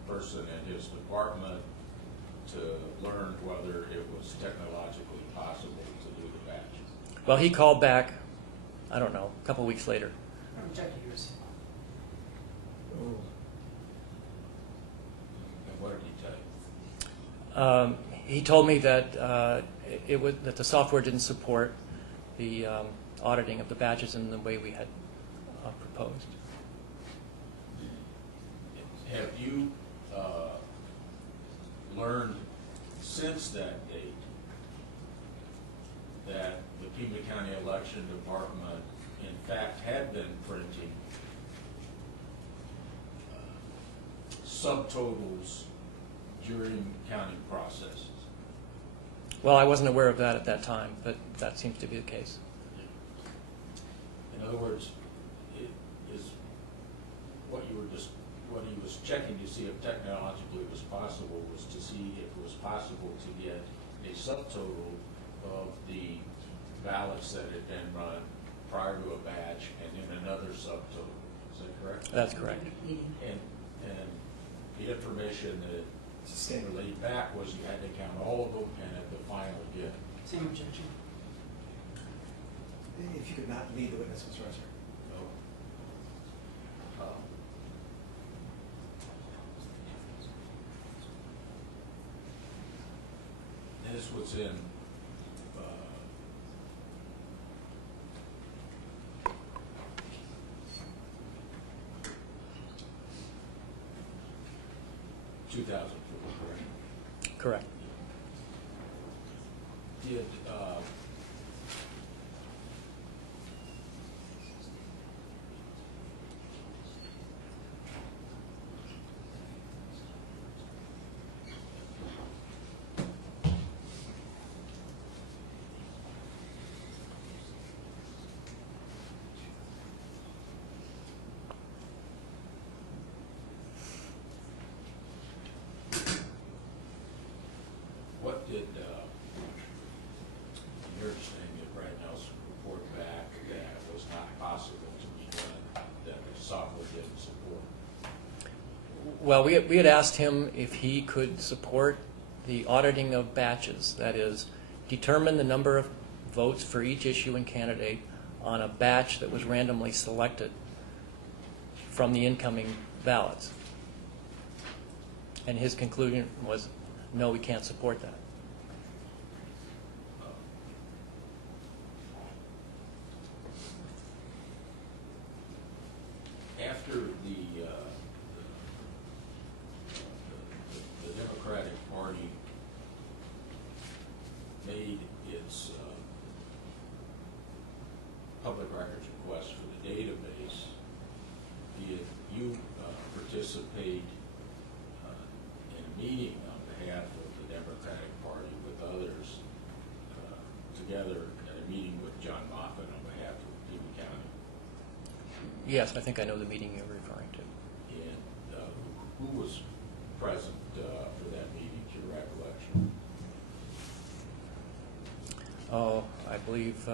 person in his department to learn whether it was technologically possible to do the batch? Well, he called back, I don't know, a couple weeks later. I rejected yours. And what did he tell you? He told me that that the software didn't support the auditing of the badges in the way we had proposed. Have you learned since that date that the Pima County Election Department in fact had been printing subtotals during counting processes? Well, I wasn't aware of that at that time, but that seems to be the case. In other words, is what he was checking to see if technologically it was possible was to see if it was possible to get a subtotal of the ballots that had been run prior to a batch and then another subtotal. Is that correct? That's correct. And the information that Standard. relayed back was you had to count all of them, and at the final again. Same objection. If you could not lead the witness, Mr. Reisner. This was in uh, 2004, correct? Correct. Did what did your understanding of Brad Nelson report back that it was not possible to be done, that the software didn't support? Well, we had asked him if he could support the auditing of batches, that is, determine the number of votes for each issue and candidate on a batch that was randomly selected from the incoming ballots. And his conclusion was, no, we can't support that. After the Democratic Party made its public records request for the database, did you participate in a meeting on behalf of the Democratic Party with others together at a meeting with John Moffitt on behalf of Pima County? Yes, I think I know the meeting you're referring to. And who was present believe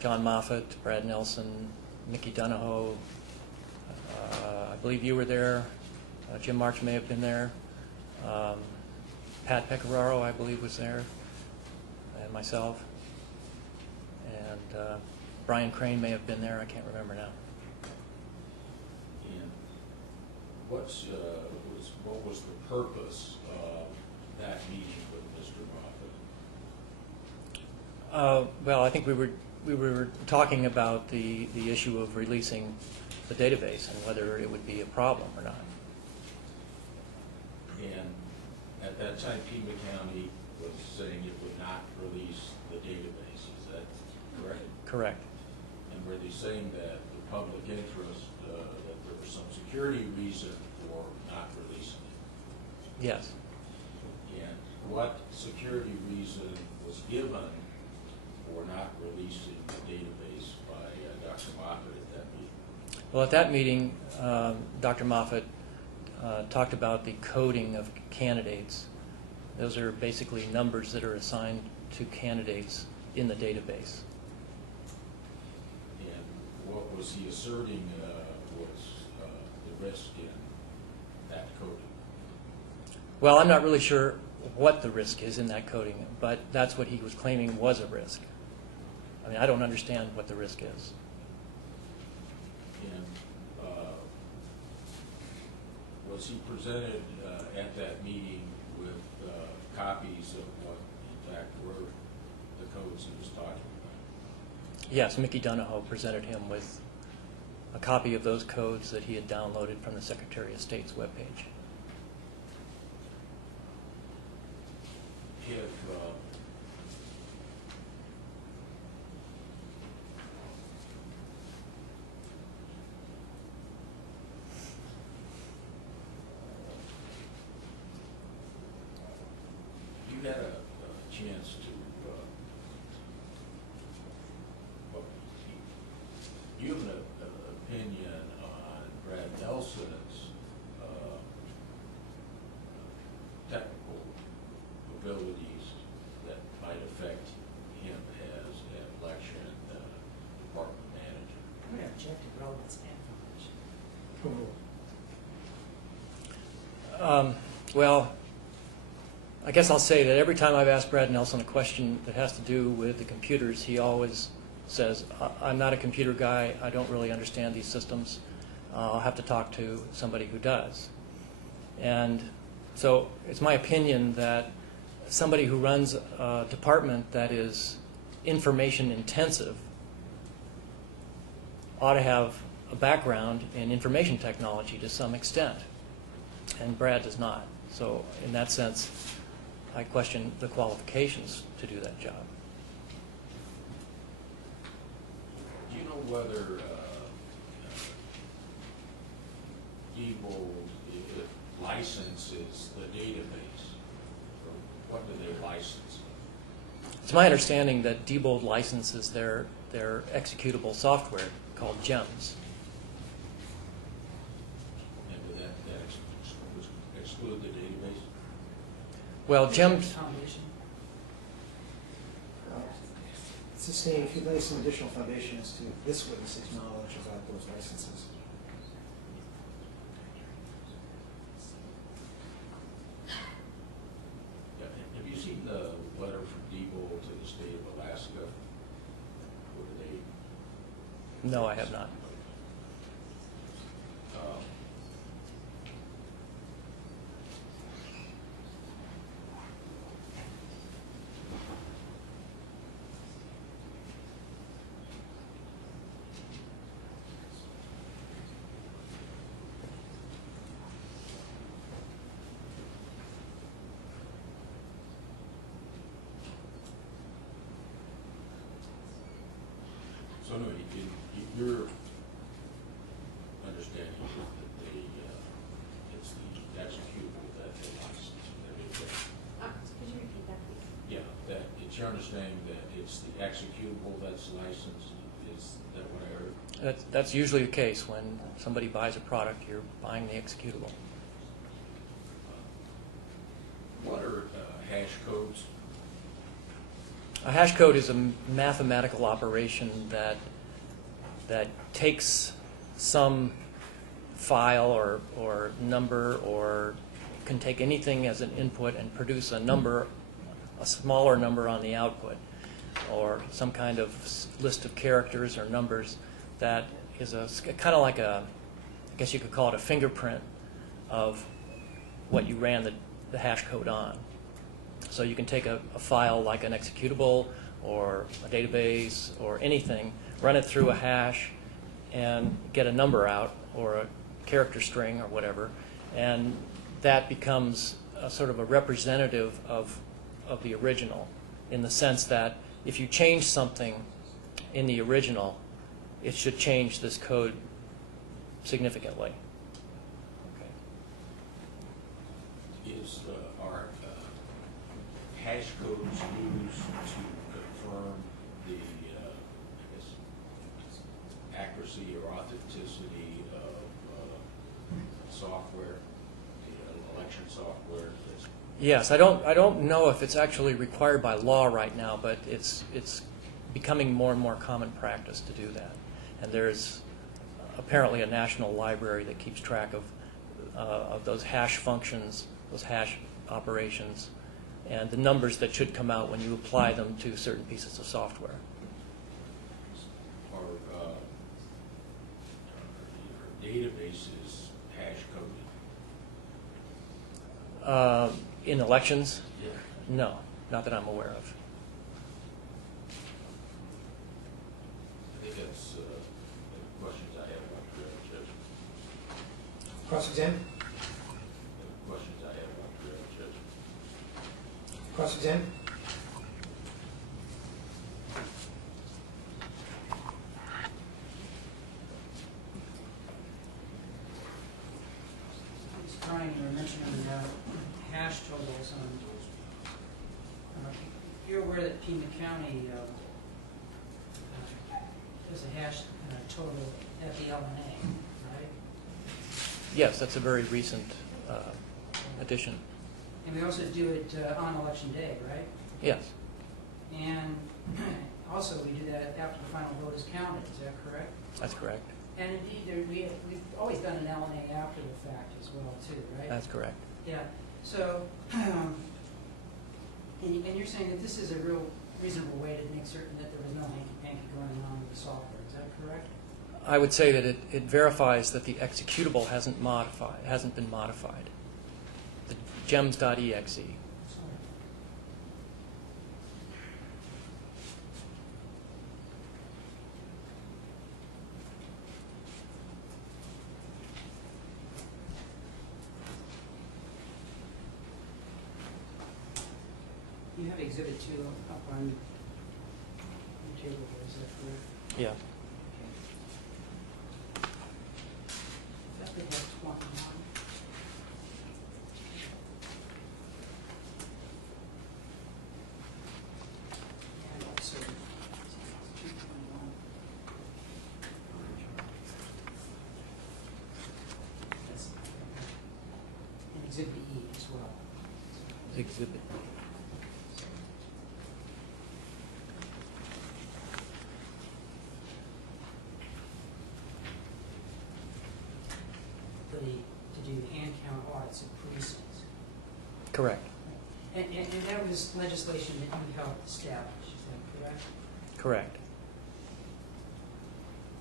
John Moffat, Brad Nelson, Mickey Donahoe. I believe you were there. Jim March may have been there. Pat Pecoraro, I believe, was there, and myself. And Brian Crane may have been there. I can't remember now. And what was the purpose of that meeting with Mr. Moffat? Well, I think we were talking about the issue of releasing the database and whether it would be a problem or not. And at that time, Pima County was saying it would not release the database. Is that correct? Correct. And were they saying that the public interest, that there was some security reason for not releasing it? Yes. And what security reason was given for not releasing the database by Dr. Moffat at that meeting? Well, at that meeting, Dr. Moffat talked about the coding of candidates. Those are basically numbers that are assigned to candidates in the database. And what was he asserting was the risk in that coding? Well, I'm not really sure what the risk is in that coding, but that's what he was claiming was a risk. I mean, I don't understand what the risk is. And was he presented at that meeting with copies of what, in fact, were the codes he was talking about? Yes, Mickey Donahoe presented him with a copy of those codes that he had downloaded from the Secretary of State's webpage. If you had a chance to, do you have an opinion on Brad Nelson's technical abilities that might affect him as an election department manager? I'm going to object to relevance and knowledge. Well, I guess I'll say that every time I've asked Brad Nelson a question that has to do with the computers, he always says, I'm not a computer guy, I don't really understand these systems, I'll have to talk to somebody who does. And so it's my opinion that somebody who runs a department that is information intensive ought to have a background in information technology to some extent, and Brad does not. So in that sense, I question the qualifications to do that job. Do you know whether Diebold licenses the database, or what do they license? It's my understanding that Diebold licenses their executable software called GEMS. And would that exclude the database? Well, GEMS, Foundation. It's just saying, if you lay some additional foundation as to this witness's knowledge about those licenses. Yeah. Have you seen the letter from Diebold to the state of Alaska? Where they? no, I have not. So anyway, your understanding is that it's the executable that they license. Could you repeat that, please? Yeah, that it's your understanding that it's the executable that's licensed. Is that what I heard? That's usually the case. When somebody buys a product, you're buying the executable. What are hash codes? A hash code is a mathematical operation that takes some file or number, or can take anything as an input and produce a number, a smaller number on the output, or some kind of list of characters or numbers that is kind of like I guess you could call it a fingerprint of what you ran the hash code on. So you can take a file like an executable or a database or anything, run it through a hash, and get a number out, or a character string or whatever, and that becomes a sort of a representative of the original, in the sense that if you change something in the original, it should change this code significantly. Is are hash codes used to confirm the I guess accuracy or authenticity of software, the election software? Yes, I don't know if it's actually required by law right now, but it's becoming more and more common practice to do that. And there's apparently a national library that keeps track of those hash functions, those hash operations, and the numbers that should come out when you apply them to certain pieces of software. Are your databases hash coded? In elections? Yeah. No, not that I'm aware of. I think that's the questions I have about the judge. Cross-examine? Questions I have about the judge. Cross-examine? Brian, you were mentioning hash totals. You're aware that Pima County does a hash total at the LNA, right? Yes, that's a very recent addition. And we also do it on election day, right? Yes, And also we do that after the final vote is counted, is that correct? that's correct. And indeed, we've always done an LNA after the fact as well, too, right? That's correct. Yeah, so, and you're saying that this is a real reasonable way to make certain that there was no hanky-panky going on with the software, is that correct? I would say that it verifies that the executable hasn't been modified. The gems.exe. You have Exhibit 2 up on the table there, is that correct? Yeah. That would have 21. And also 221. That's, and Exhibit E as well. Exhibit. To do hand count audits of precincts. Correct. And that was legislation that you helped establish, is that correct? Correct.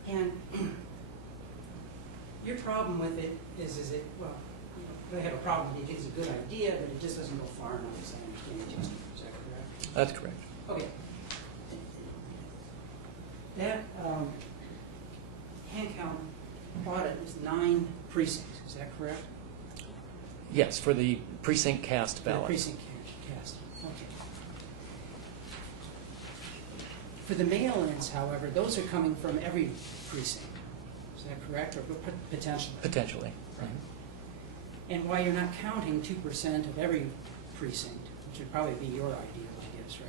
And your problem with it is it, well, you have a problem with it, it's a good idea, but it just doesn't go far enough, as I understand it, Justin, is that correct? That's correct. Okay. That hand count audit is 9 precincts, is that correct? Yes, for the precinct cast For the ballot. precinct cast, okay. For the mail-ins, however, those are coming from every precinct, is that correct, or potentially? Potentially. Right. And while you're not counting 2% of every precinct, which would probably be your ideal, I guess,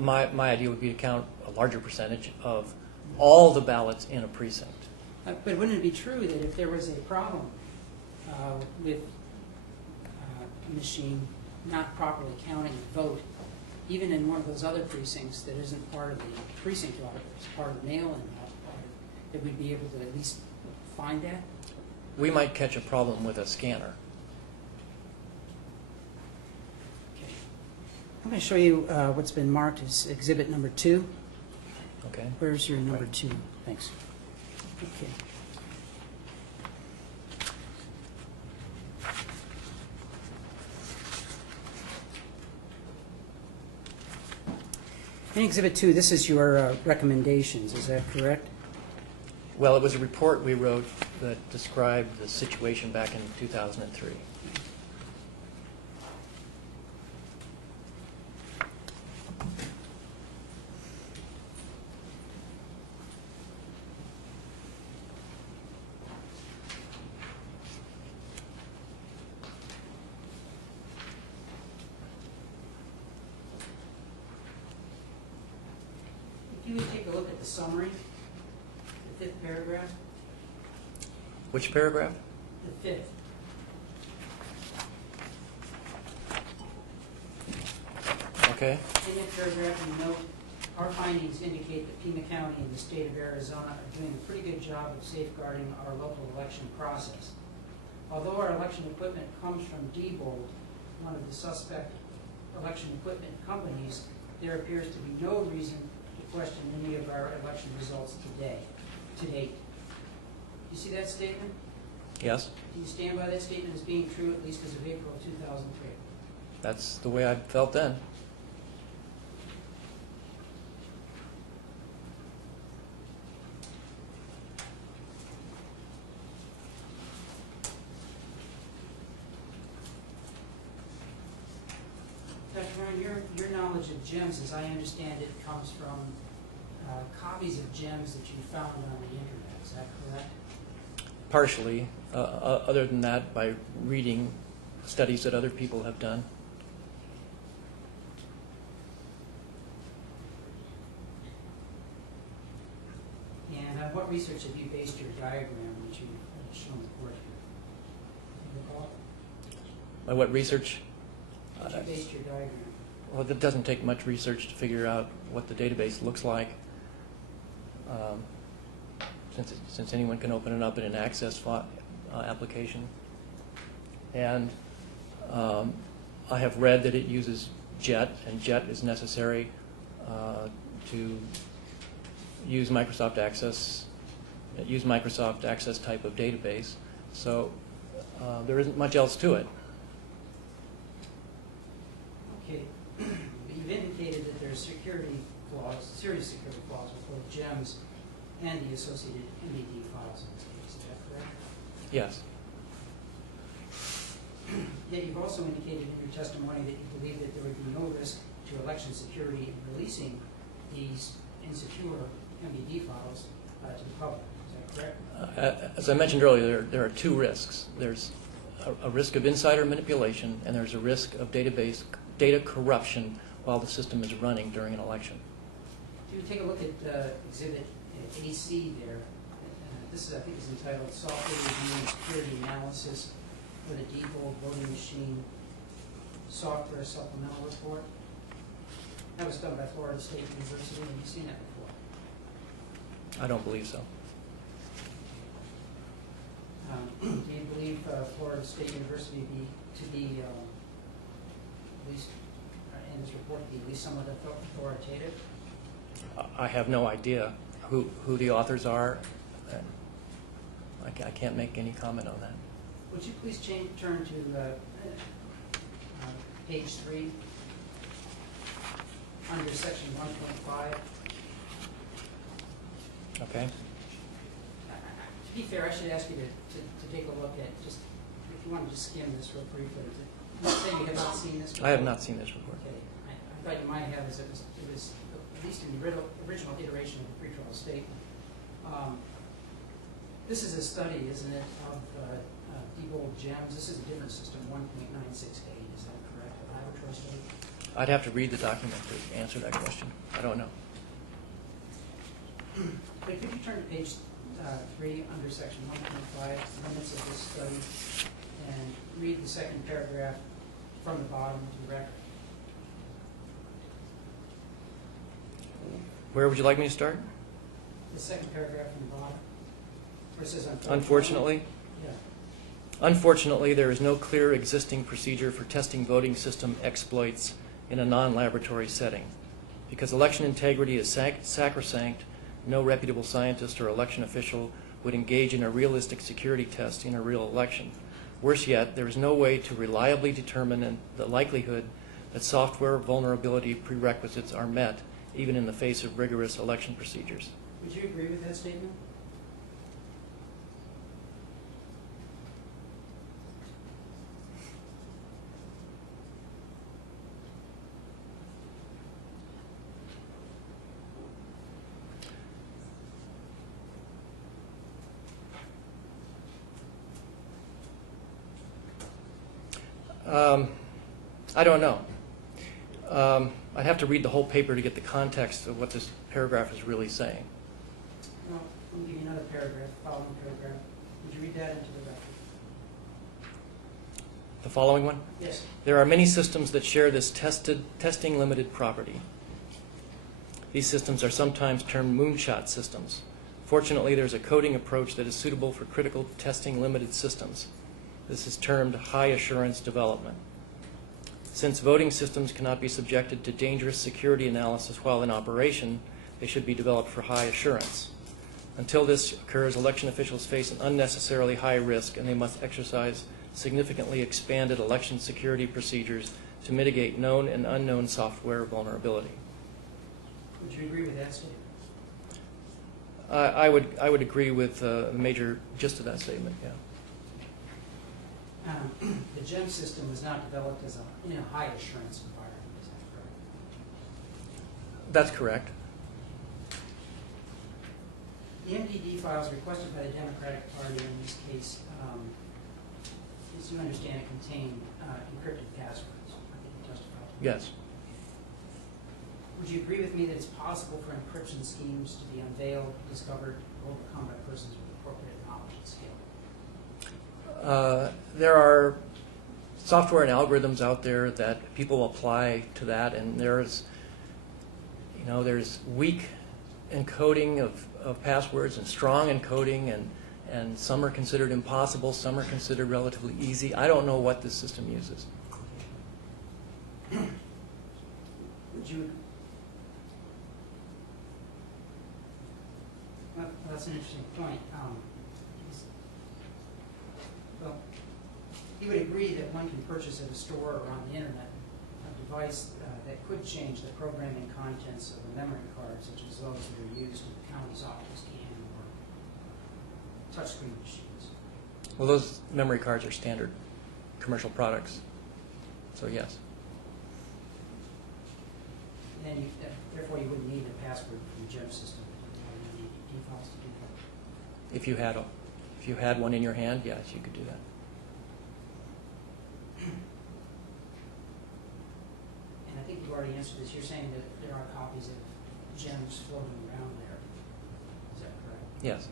right? My idea would be to count a larger percentage of all the ballots in a precinct. But wouldn't it be true that if there was a problem with a machine not properly counting the vote, even in one of those other precincts that isn't part of the precinct audit, it's part of the mail-in audit, that we'd be able to at least find that? We might catch a problem with a scanner. Okay. I'm going to show you what's been marked as exhibit number 2. Okay. Where's your number Right. 2? Thanks. Okay. In Exhibit 2, this is your recommendations, is that correct? Well, it was a report we wrote that described the situation back in 2003. If you would take a look at the summary, the 5th paragraph, Which paragraph? the 5th. Okay. In that paragraph, you note, our findings indicate that Pima County and the state of Arizona are doing a pretty good job of safeguarding our local election process. Although our election equipment comes from Diebold, one of the suspect election equipment companies, there appears to be no reason to question any of our election results to date. You see that statement? Yes, Do you stand by that statement as being true, at least as of April of 2003? that's the way I felt then. Dr. Ryan, your knowledge of gems, as I understand it, comes from copies of gems that you found on the internet. Is that correct? Partially, other than that, by reading studies that other people have done. And on what research have you based your diagram that you have shown the court here? Do you recall? By what research? What you based your diagram? Well, it doesn't take much research to figure out what the database looks like. Since anyone can open it up in an Access application. And I have read that it uses JET, and JET is necessary to use Microsoft Access type of database. So there isn't much else to it. Okay. You've indicated that there's security flaws, serious security flaws with both gems and the associated MED files in this case. Is that correct? Yes. Yet you've also indicated in your testimony that you believe that there would be no risk to election security in releasing these insecure MED files to the public. Is that correct? As I mentioned earlier, there are two risks. There's a risk of insider manipulation, and there's a risk of database data corruption while the system is running during an election. If you take a look at Exhibit AC there, this is, I think, is entitled Software Review and Security Analysis for the Diebold Voting Machine Software Supplemental Report. That was done by Florida State University. Have you seen that before? I don't believe so. Do you believe Florida State University to be at least in this report, to be at least somewhat authoritative? I have no idea who the authors are. I can't make any comment on that. Would you please turn to page 3 under section 1.5? Okay. To be fair, I should ask you to take a look at, just if you want to just skim this real briefly. You say you have not seen this report? I have not seen this report. Okay. I thought you might have, as it was at least in the original iteration of the pretrial statement. This is a study, isn't it, of Diebold gems. This is a different system, 1.968. Is that correct? A laboratory study? I'd have to read the document to answer that question. I don't know. But could you turn to page 3 under section 1.5, limits of this study, and read the second paragraph from the bottom to the record. Where would you like me to start? The second paragraph from the bottom, where it says Unfortunately? Yeah. Unfortunately, there is no clear existing procedure for testing voting system exploits in a non-laboratory setting. Because election integrity is sacrosanct, no reputable scientist or election official would engage in a realistic security test in a real election. Worse yet, there is no way to reliably determine the likelihood that software vulnerability prerequisites are met, even in the face of rigorous election procedures. Would you agree with that statement? I don't know. I'd have to read the whole paper to get the context of what this paragraph is really saying. Well, let me give you another paragraph, following paragraph. Would you read that into the record? The following one? Yes. There are many systems that share this testing limited property. These systems are sometimes termed moonshot systems. Fortunately, there's a coding approach that is suitable for critical testing limited systems. This is termed high assurance development. Since voting systems cannot be subjected to dangerous security analysis while in operation, they should be developed for high assurance. Until this occurs, election officials face an unnecessarily high risk, and they must exercise significantly expanded election security procedures to mitigate known and unknown software vulnerability. Would you agree with that statement? I would agree with the major gist of that statement, yeah. The GEM system was not developed as in a high assurance environment, is that correct? That's correct. The MDD files requested by the Democratic Party in this case, as you understand, contain encrypted passwords. I think you testified to that. Yes. Would you agree with me that it's possible for encryption schemes to be unveiled, discovered, overcome by persons with appropriate knowledge and skill? There are software and algorithms out there that people apply to that, and there's weak encoding of passwords and strong encoding, and some are considered impossible, some are considered relatively easy. I don't know what this system uses. Would you? Well, that's an interesting point. Well, you would agree that one can purchase at a store or on the internet a device that could change the programming contents of a memory card, such as those that are used in the county's office scan or touchscreen machines. Well, those memory cards are standard commercial products, so yes. And therefore, you wouldn't need a password from the GEM system. You need defaults to do that. If you had one in your hand, yes, you could do that. And I think you already answered this. You're saying that there are copies of GEMs floating around there. Is that correct? Yes.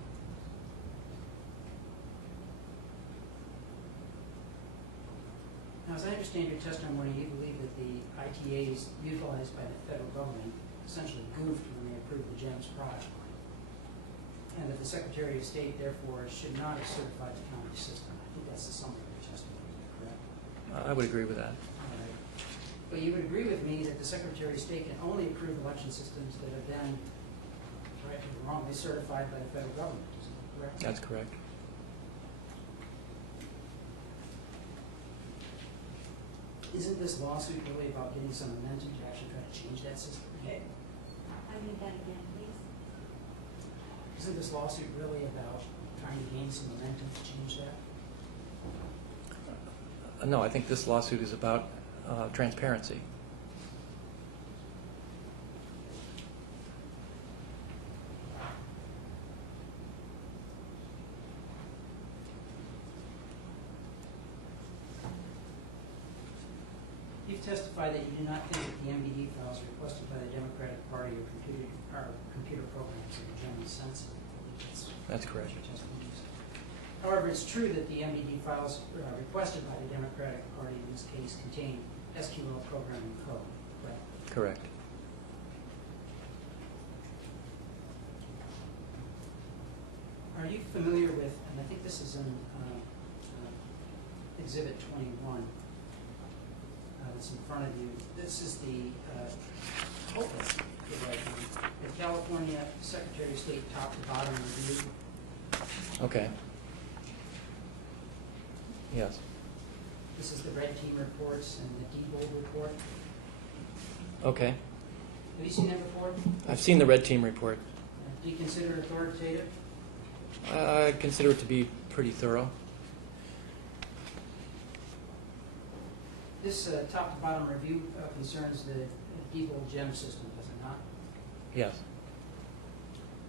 Now, as I understand your testimony, you believe that the ITAs utilized by the federal government essentially goofed when they approved the GEMS product line, and that the Secretary of State, therefore, should not have certified the county system. I think that's the summary of your testimony, is that correct? I would agree with that. All right. But you would agree with me that the Secretary of State can only approve election systems that have been, right or wrongly, certified by the federal government. Is that correct? That's correct. Isn't this lawsuit really about getting some momentum to actually try to change that system? I need that again, please. Isn't this lawsuit really about trying to gain some momentum to change that? No, I think this lawsuit is about transparency. You've testified that you do not think that the MBD files requested by the Democratic Party are computer programs in the general sense. That's correct. Your testimony. However, it's true that the MBD files requested by the Democratic Party in this case contain SQL programming code, correct? Correct. Are you familiar with, and I think this is in Exhibit 21 that's in front of you. This is the the California Secretary of State top to bottom review. Okay. Yes. This is the red team reports and the D-Bold report. Okay. Have you seen that before? I've seen the red team report. Do you consider it authoritative? I consider it to be pretty thorough. This top to bottom review concerns the D-Bold gem system, does it not? Yes.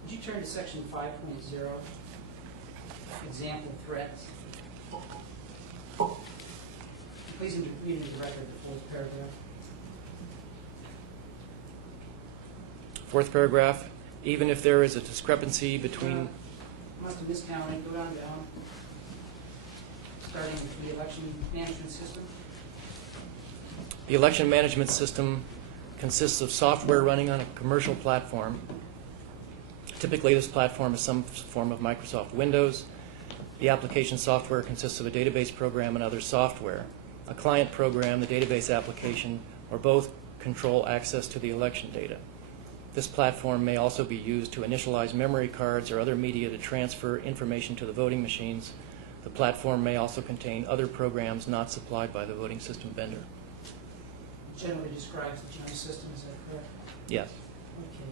Would you turn to section 5.0, example threats? Please read into the record the fourth paragraph. Fourth paragraph, even if there is a discrepancy between... Must have miscounted. Go down. Starting with the election management system. The election management system consists of software running on a commercial platform. Typically, this platform is some form of Microsoft Windows. The application software consists of a database program and other software. A client program, the database application, or both control access to the election data. This platform may also be used to initialize memory cards or other media to transfer information to the voting machines. The platform may also contain other programs not supplied by the voting system vendor. Generally describes the GEM system, is that correct? Yes. Okay.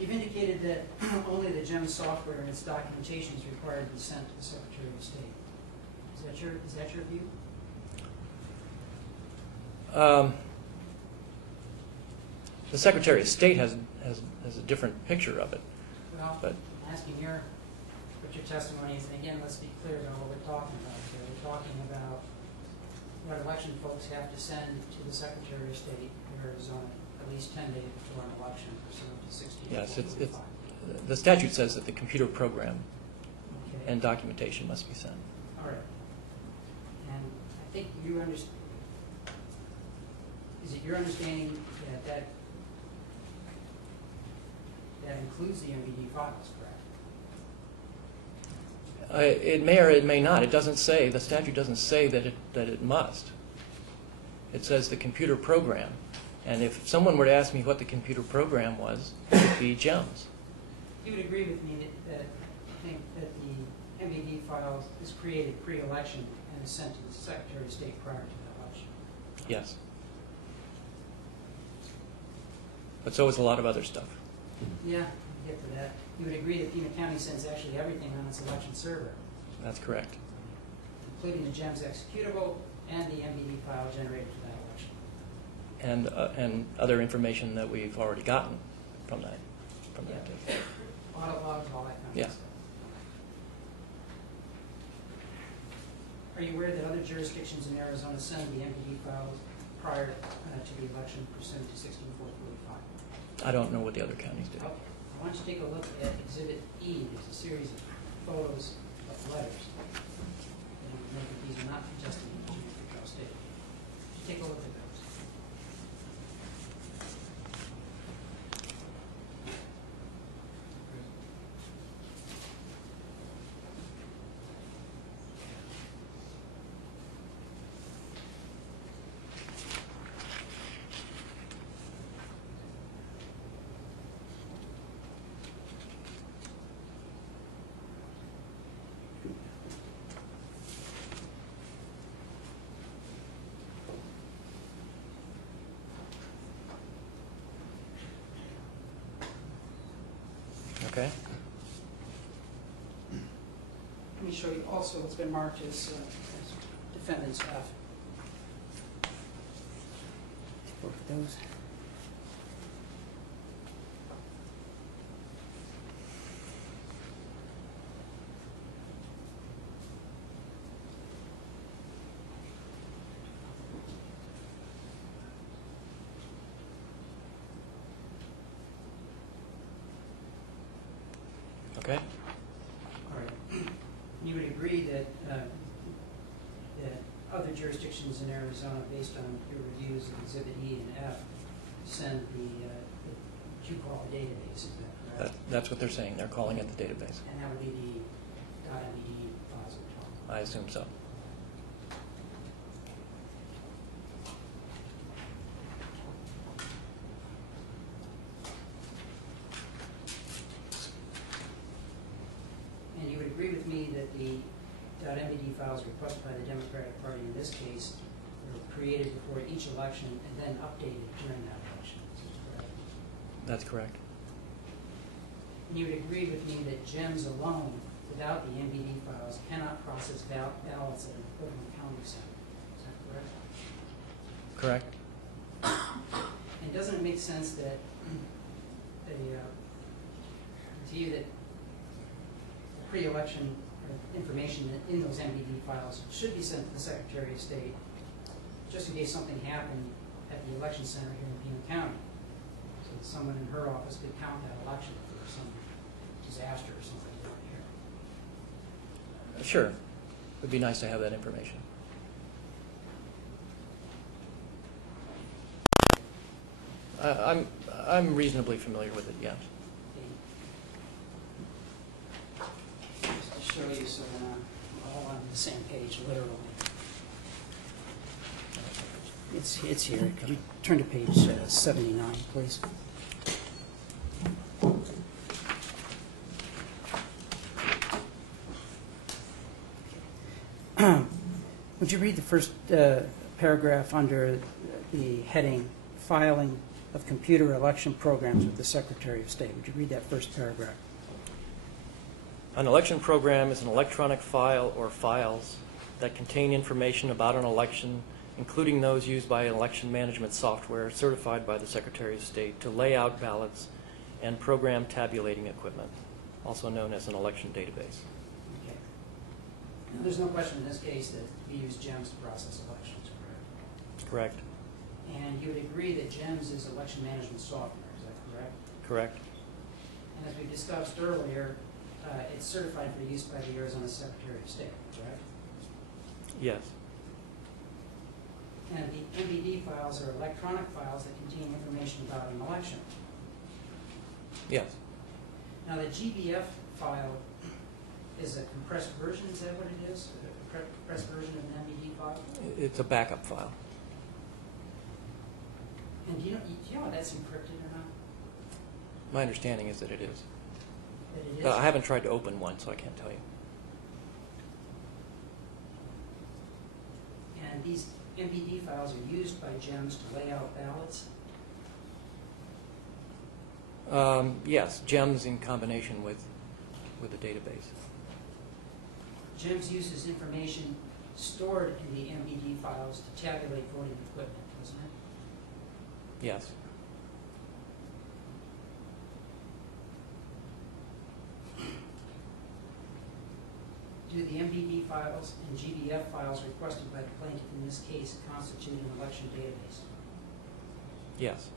You've indicated that only the GEM software and its documentation is required to be sent to the Secretary of State. Is that your view? The Secretary of State has a different picture of it. Well, But I'm asking what your testimony is, and again, let's be clear about what we're talking about here. We're talking about what election folks have to send to the Secretary of State in Arizona at least 10 days before an election pursuant to 16. yes, the statute says that the computer program Okay. and documentation must be sent. All right. And I think you understand. Is it your understanding that includes the MBD files, correct? It may or it may not. It doesn't say, the statute doesn't say that it must. It says the computer program. And if someone were to ask me what the computer program was, it would be GEMS. You would agree with me that I think that the MBD files is created pre-election and is sent to the Secretary of State prior to the election. Yes. But so is a lot of other stuff. Yeah, I'll get to that. You would agree that Pima County sends actually everything on its election server, That's correct. including the GEMS executable and the MBD file generated for that election. And other information that we've already gotten from that. Yeah. Audit logs, all that kind Yeah. of stuff. Are you aware that other jurisdictions in Arizona send the MBD files prior to the election pursuant to 16445? I don't know what the other counties do. Okay. I want you to take a look at Exhibit E. There's a series of photos of letters. And note that these are not adjusted in the state. Take a look at those. Okay. Let me show you also what's been marked as defendant's F. Look at those. Okay. All right. You would agree that other jurisdictions in Arizona, based on your reviews of Exhibit E and F, send the Q-call database, is that correct? That's what they're saying. They're calling it the database. And that would be the .mbd files we're talking about. I assume so. And you would agree with me that the .mbd files requested by the Democratic Party in this case were created before each election and then updated during that election, is that correct? That's correct. And you would agree with me that GEMS alone, without the MBD files, cannot process ballots at an equivalent county center. Is that correct? Correct. And doesn't it make sense that to you that the pre-election information in those MBD files should be sent to the Secretary of State just in case something happened at the election center here in Pima County, so that someone in her office could count that election if there was some disaster or something down here? Sure. It would be nice to have that information. I'm reasonably familiar with it, yes. Just to show you so we're all on the same page, literally. It's here. Could you turn to page 79, please? Would you read the first paragraph under the heading, Filing of Computer Election Programs with the Secretary of State? Would you read that first paragraph? An election program is an electronic file or files that contain information about an election, including those used by election management software certified by the Secretary of State to lay out ballots and program tabulating equipment, also known as an election database. Okay. Now, there's no question in this case that we use GEMS to process elections, correct? Correct. And you would agree that GEMS is election management software, is that correct? Correct. And as we discussed earlier, it's certified for use by the Arizona Secretary of State, correct? Yes. And the MBD files are electronic files that contain information about an election. Yes. Now, the GBF file is a compressed version, is that what it is? A compressed version of an MBD file? It's a backup file. And do you know if that's encrypted or not? My understanding is that it is. That it is? I haven't tried to open one, so I can't tell you. And these MBD files are used by GEMS to lay out ballots? Yes, GEMS in combination with the database. GEMS uses information stored in the MBD files to tabulate voting equipment, doesn't it? Yes. Do the MBD files and GBF files requested by the plaintiff in this case constitute an election database? Yes.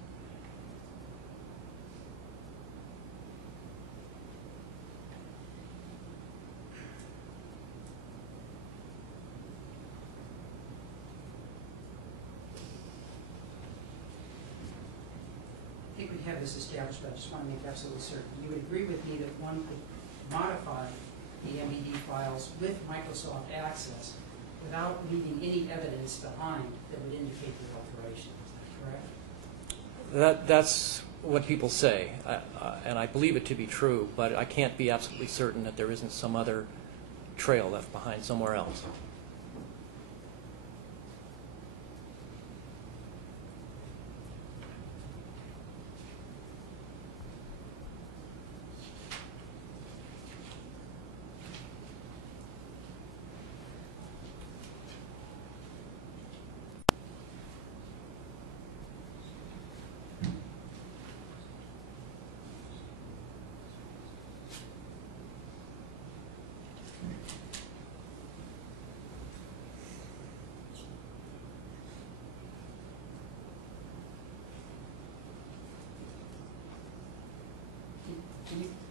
I think we have this established, but I just want to make absolutely certain. You would agree with me that one could modify the MBD files with Microsoft Access without leaving any evidence behind that would indicate the alteration. Is that correct? That's what people say, and I believe it to be true, but I can't be absolutely certain that there isn't some other trail left behind somewhere else.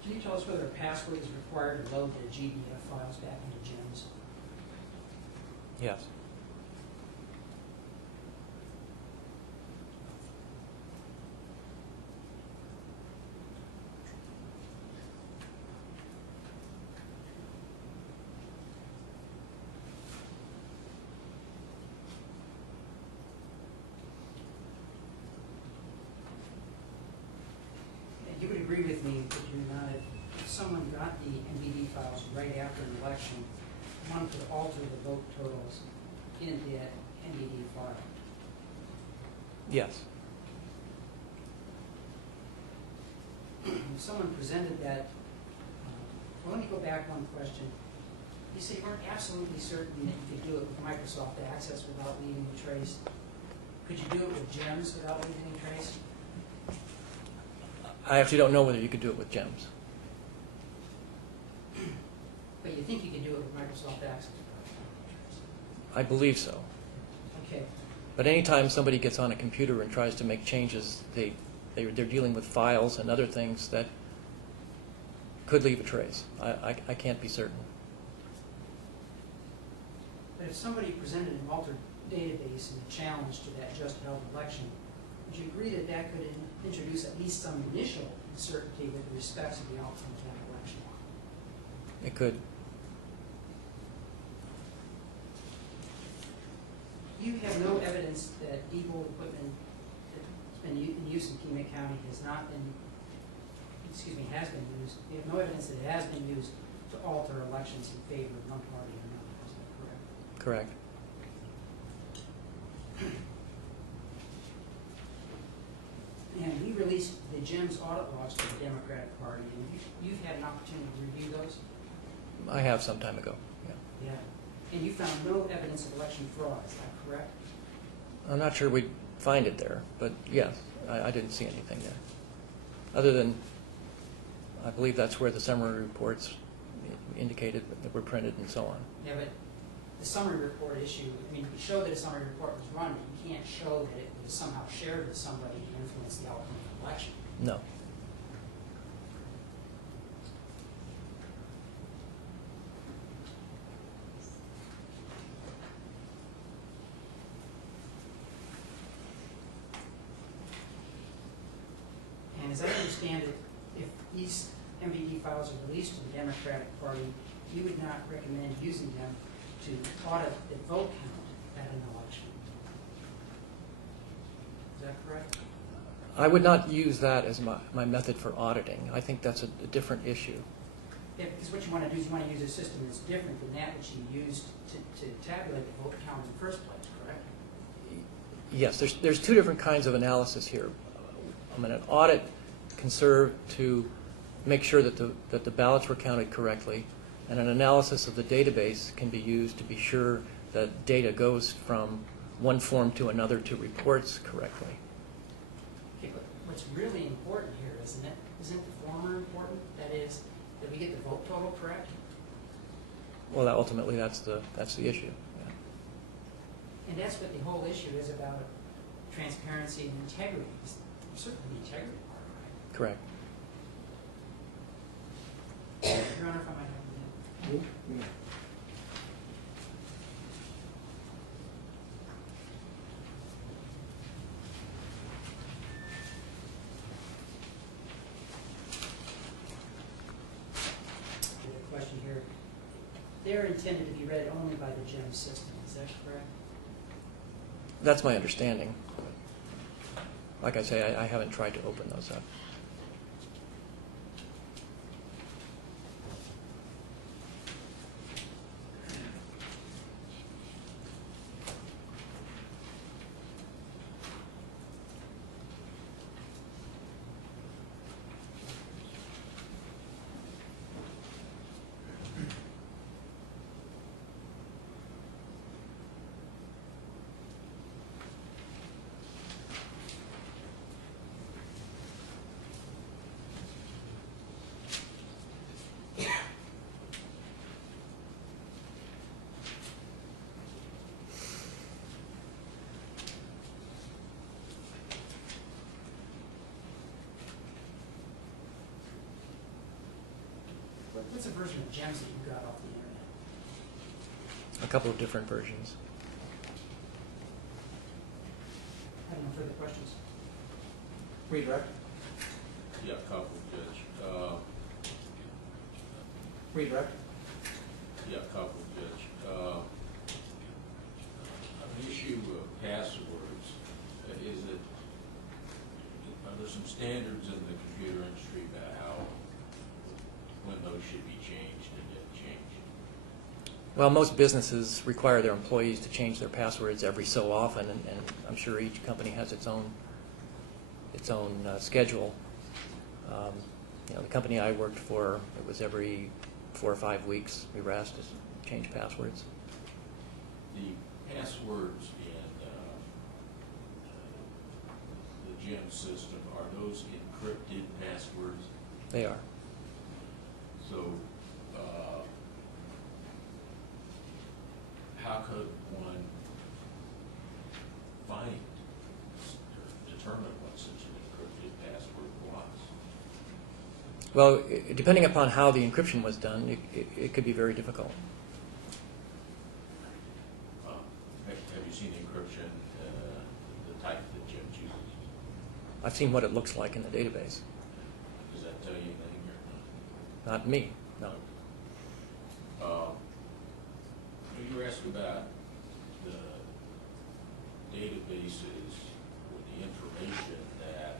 Can you tell us whether a password is required to load the GBF files back into GEMS? Yes. And you would agree with me, would you not, if someone got the MVD files right after an election, one could alter the vote totals in that MVD file? Yes. If someone presented that, well, let me go back one question. You say you weren't absolutely certain that you could do it with Microsoft Access without leaving a trace. Could you do it with GEMS without leaving any trace? I actually don't know whether you could do it with GEMS. But you think you could do it with Microsoft Access without leaving any trace? I believe so. Okay. But anytime somebody gets on a computer and tries to make changes, they're dealing with files and other things that could leave a trace. I can't be certain. But if somebody presented an altered database and a challenge to that just held election, would you agree that that could introduce at least some initial uncertainty with respect to the outcome of that election? It could. You have no evidence that evil equipment that's been in use in Pima County has not been, has been used. You have no evidence that it has been used to alter elections in favor of one party or another. Is that correct? Correct. And we released the GEMS audit logs to the Democratic Party, and you've had an opportunity to review those? I have some time ago. Yeah. Yeah. And you found no evidence of election fraud, is that correct? I'm not sure we'd find it there, but yes, I didn't see anything there. Other than, I believe that's where the summary reports indicated that were printed and so on. Yeah, but the summary report issue, I mean, you show that a summary report was run, but you can't show that it was somehow shared with somebody to influence the outcome of the election. No. And as I understand it, if these MVD files are released to the Democratic Party, you would not recommend using them to audit the vote count at an election. Is that correct? I would not use that as my method for auditing. I think that's a different issue. Yeah, because what you want to do is you want to use a system that's different than that which you used to tabulate the vote count in the first place, correct? Yes, there's two different kinds of analysis here. I mean, an audit can serve to make sure that the ballots were counted correctly, and an analysis of the database can be used to be sure that data goes from one form to another to reports correctly. Okay, but what's really important here, isn't it? Isn't the former important? That is, that we get the vote total correct? Well, ultimately, that's the issue. Yeah. And that's what the whole issue is about transparency and integrity. It's certainly the integrity part, right? Correct. Your Honor, if I might have a minute. Yeah. A question here. They're intended to be read only by the GEM system, is that correct? That's my understanding. Like I say, I haven't tried to open those up. What's a version of GEMS that you got off the internet? A couple of different versions. I have no further questions. Redirect? Yeah, couple, Judge. Redirect? Yeah, couple, Judge. On the issue of passwords, is it, are there some standards in the computer industry about how, when those should be changed and get changed? Well, most businesses require their employees to change their passwords every so often, and I'm sure each company has its own schedule. You know, the company I worked for, it was every 4 or 5 weeks we were asked to change passwords. The passwords in the gym system, are those encrypted passwords? They are. So, how could one find or determine what such an encrypted password was? Well, depending upon how the encryption was done, it could be very difficult. Have you seen encryption, the type that Jim chooses? I've seen what it looks like in the database. Does that tell you anything or Not me, no. not? You were asked about the databases or the information that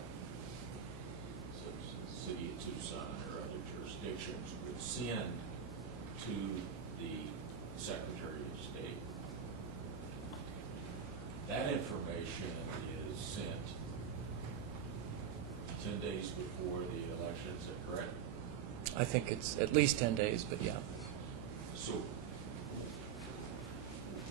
the city of Tucson or other jurisdictions would send to the Secretary of State. That information is sent 10 days before the election, is that correct? I think it's at least 10 days, but yeah. So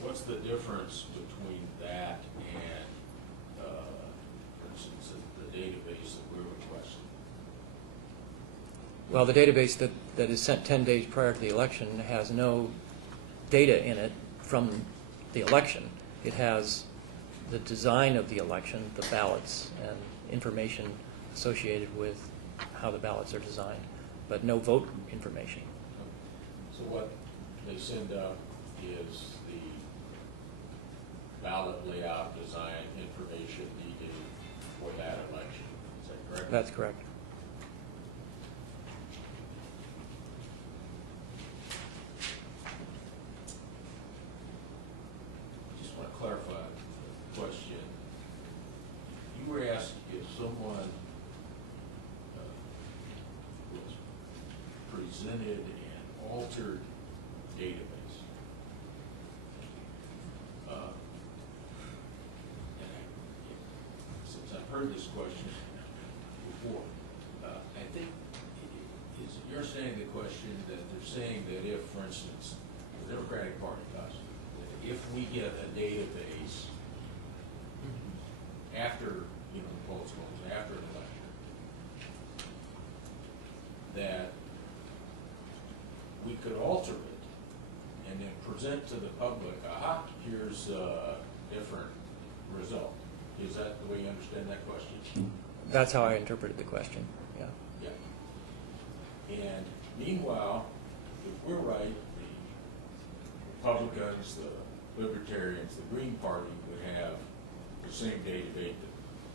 what's the difference between that and, for instance, the database that we're requesting? Well, the database that is sent 10 days prior to the election has no data in it from the election. It has the design of the election, the ballots, and information associated with how the ballots are designed, but no vote information. So what they send up is the ballot layout, design, information needed for that election. Is that correct? That's correct. Just want to clarify the question. You were asked if someone was presented an altered database. Since I've heard this question before, I think you're saying the question that they're saying that if, for instance, the Democratic Party does, that if we get a database after, the polls close, after an election, that we could alter it and then present to the public, aha, here's a different result. Is that the way you understand that question? That's how I interpreted the question, yeah. Yeah. And meanwhile, if we're right, the Republicans, the Libertarians, the Green Party would have the same database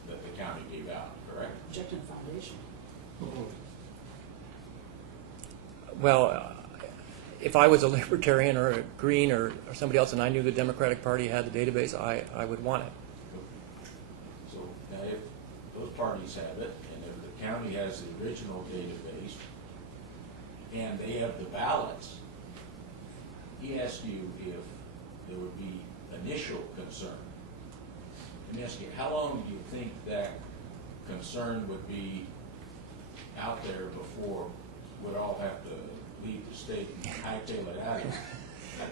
that the county gave out, correct? Objective foundation. Well, if I was a Libertarian or a Green or somebody else and I knew the Democratic Party had the database, I would want it. So now if those parties have it, and if the county has the original database, and they have the ballots, he asked you if there would be initial concern. Let me ask you, how long do you think that concern would be out there before we'd all have to leave the state and hightail it out of here?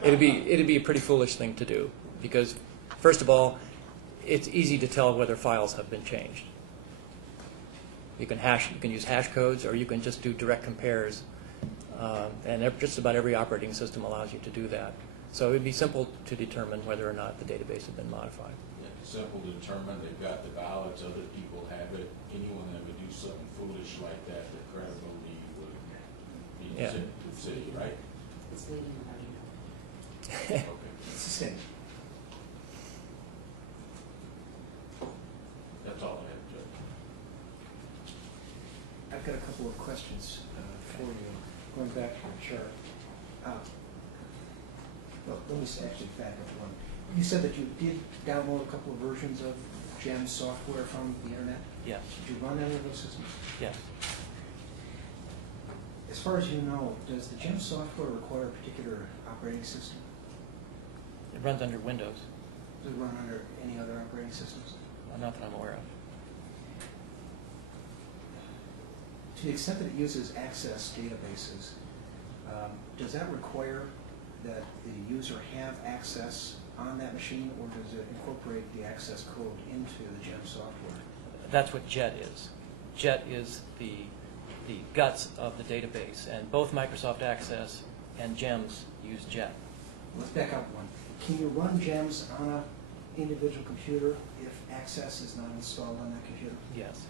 It'd be a pretty foolish thing to do because, first of all, it's easy to tell whether files have been changed. You can use hash codes, or you can just do direct compares, and just about every operating system allows you to do that. So it'd be simple to determine whether or not the database had been modified. Yeah, simple to determine. They've got the ballots. Other people have it. Anyone that would do something foolish like that, their credibility would be Yeah. to the city, right? It's leading Okay. It's the same. That's all I have, Judge. I've got a couple of questions for you, going back to the chart. Well, let me actually back up one. You said that you did download a couple of versions of GEM software from the internet. Yes. Did you run any of those systems? Yes. As far as you know, does the GEM software require a particular operating system? It runs under Windows. Does it run under any other operating systems? Not that I'm aware of. To the extent that it uses access databases, does that require that the user have access on that machine, or does it incorporate the access code into the GEM software? That's what JET is. JET is the guts of the database, and both Microsoft Access and GEMS use JET. Let's back up one. Can you run GEMS on an individual computer if Access is not installed on that computer? Yes.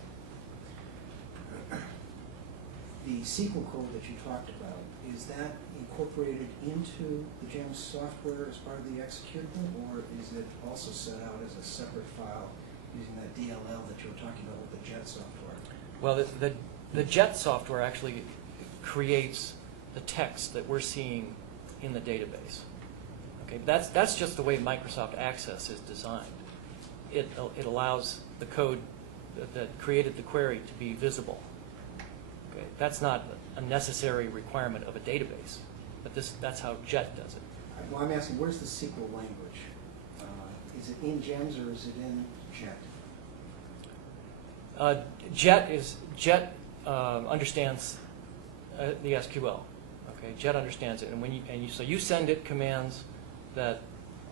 The SQL code that you talked about, is that incorporated into the GEMS software as part of the executable, or is it also set out as a separate file using that DLL that you were talking about with the JET software? Well, the JET software actually creates the text that we're seeing in the database. Okay, that's just the way Microsoft Access is designed. It allows the code that created the query to be visible. Okay, that's not a necessary requirement of a database, but that's how JET does it. Well, I'm asking, where's the SQL language? Is it in GEMS or is it in JET? JET understands the SQL. Okay, JET understands it, and so you send it commands that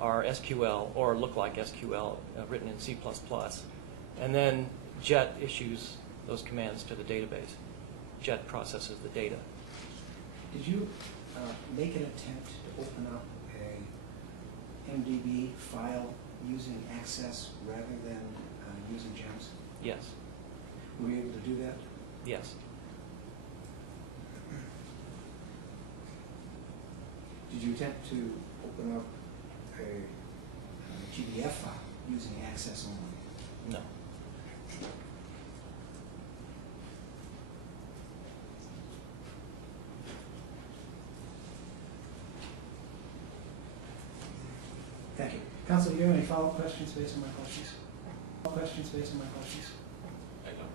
are SQL or look like SQL written in C++, and then JET issues those commands to the database. JET processes the data. Did you make an attempt to open up a MDB file using Access rather than using GEMS? Yes. Were you able to do that? Yes. Did you attempt to open up a GDF file using Access only? No. Thank you. Counsel, do you have any follow-up questions based on my questions? Questions based on my questions? I don't.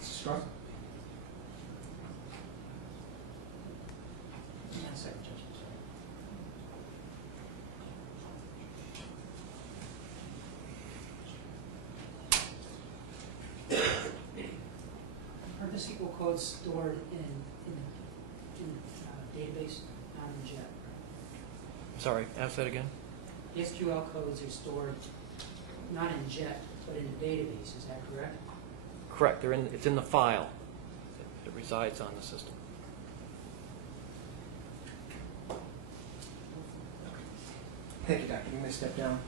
Mr. Strong? Second, Judge, I'm sorry. Are the SQL codes stored in database, not in JET? Sorry, ask that again. The SQL codes are stored not in JET, but in a database, is that correct? Correct. It's in the file that resides on the system. Thank you, Doctor. You may step down.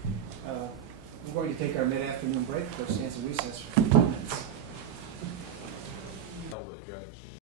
We're going to take our mid-afternoon break. We'll stand in recess for 15 minutes.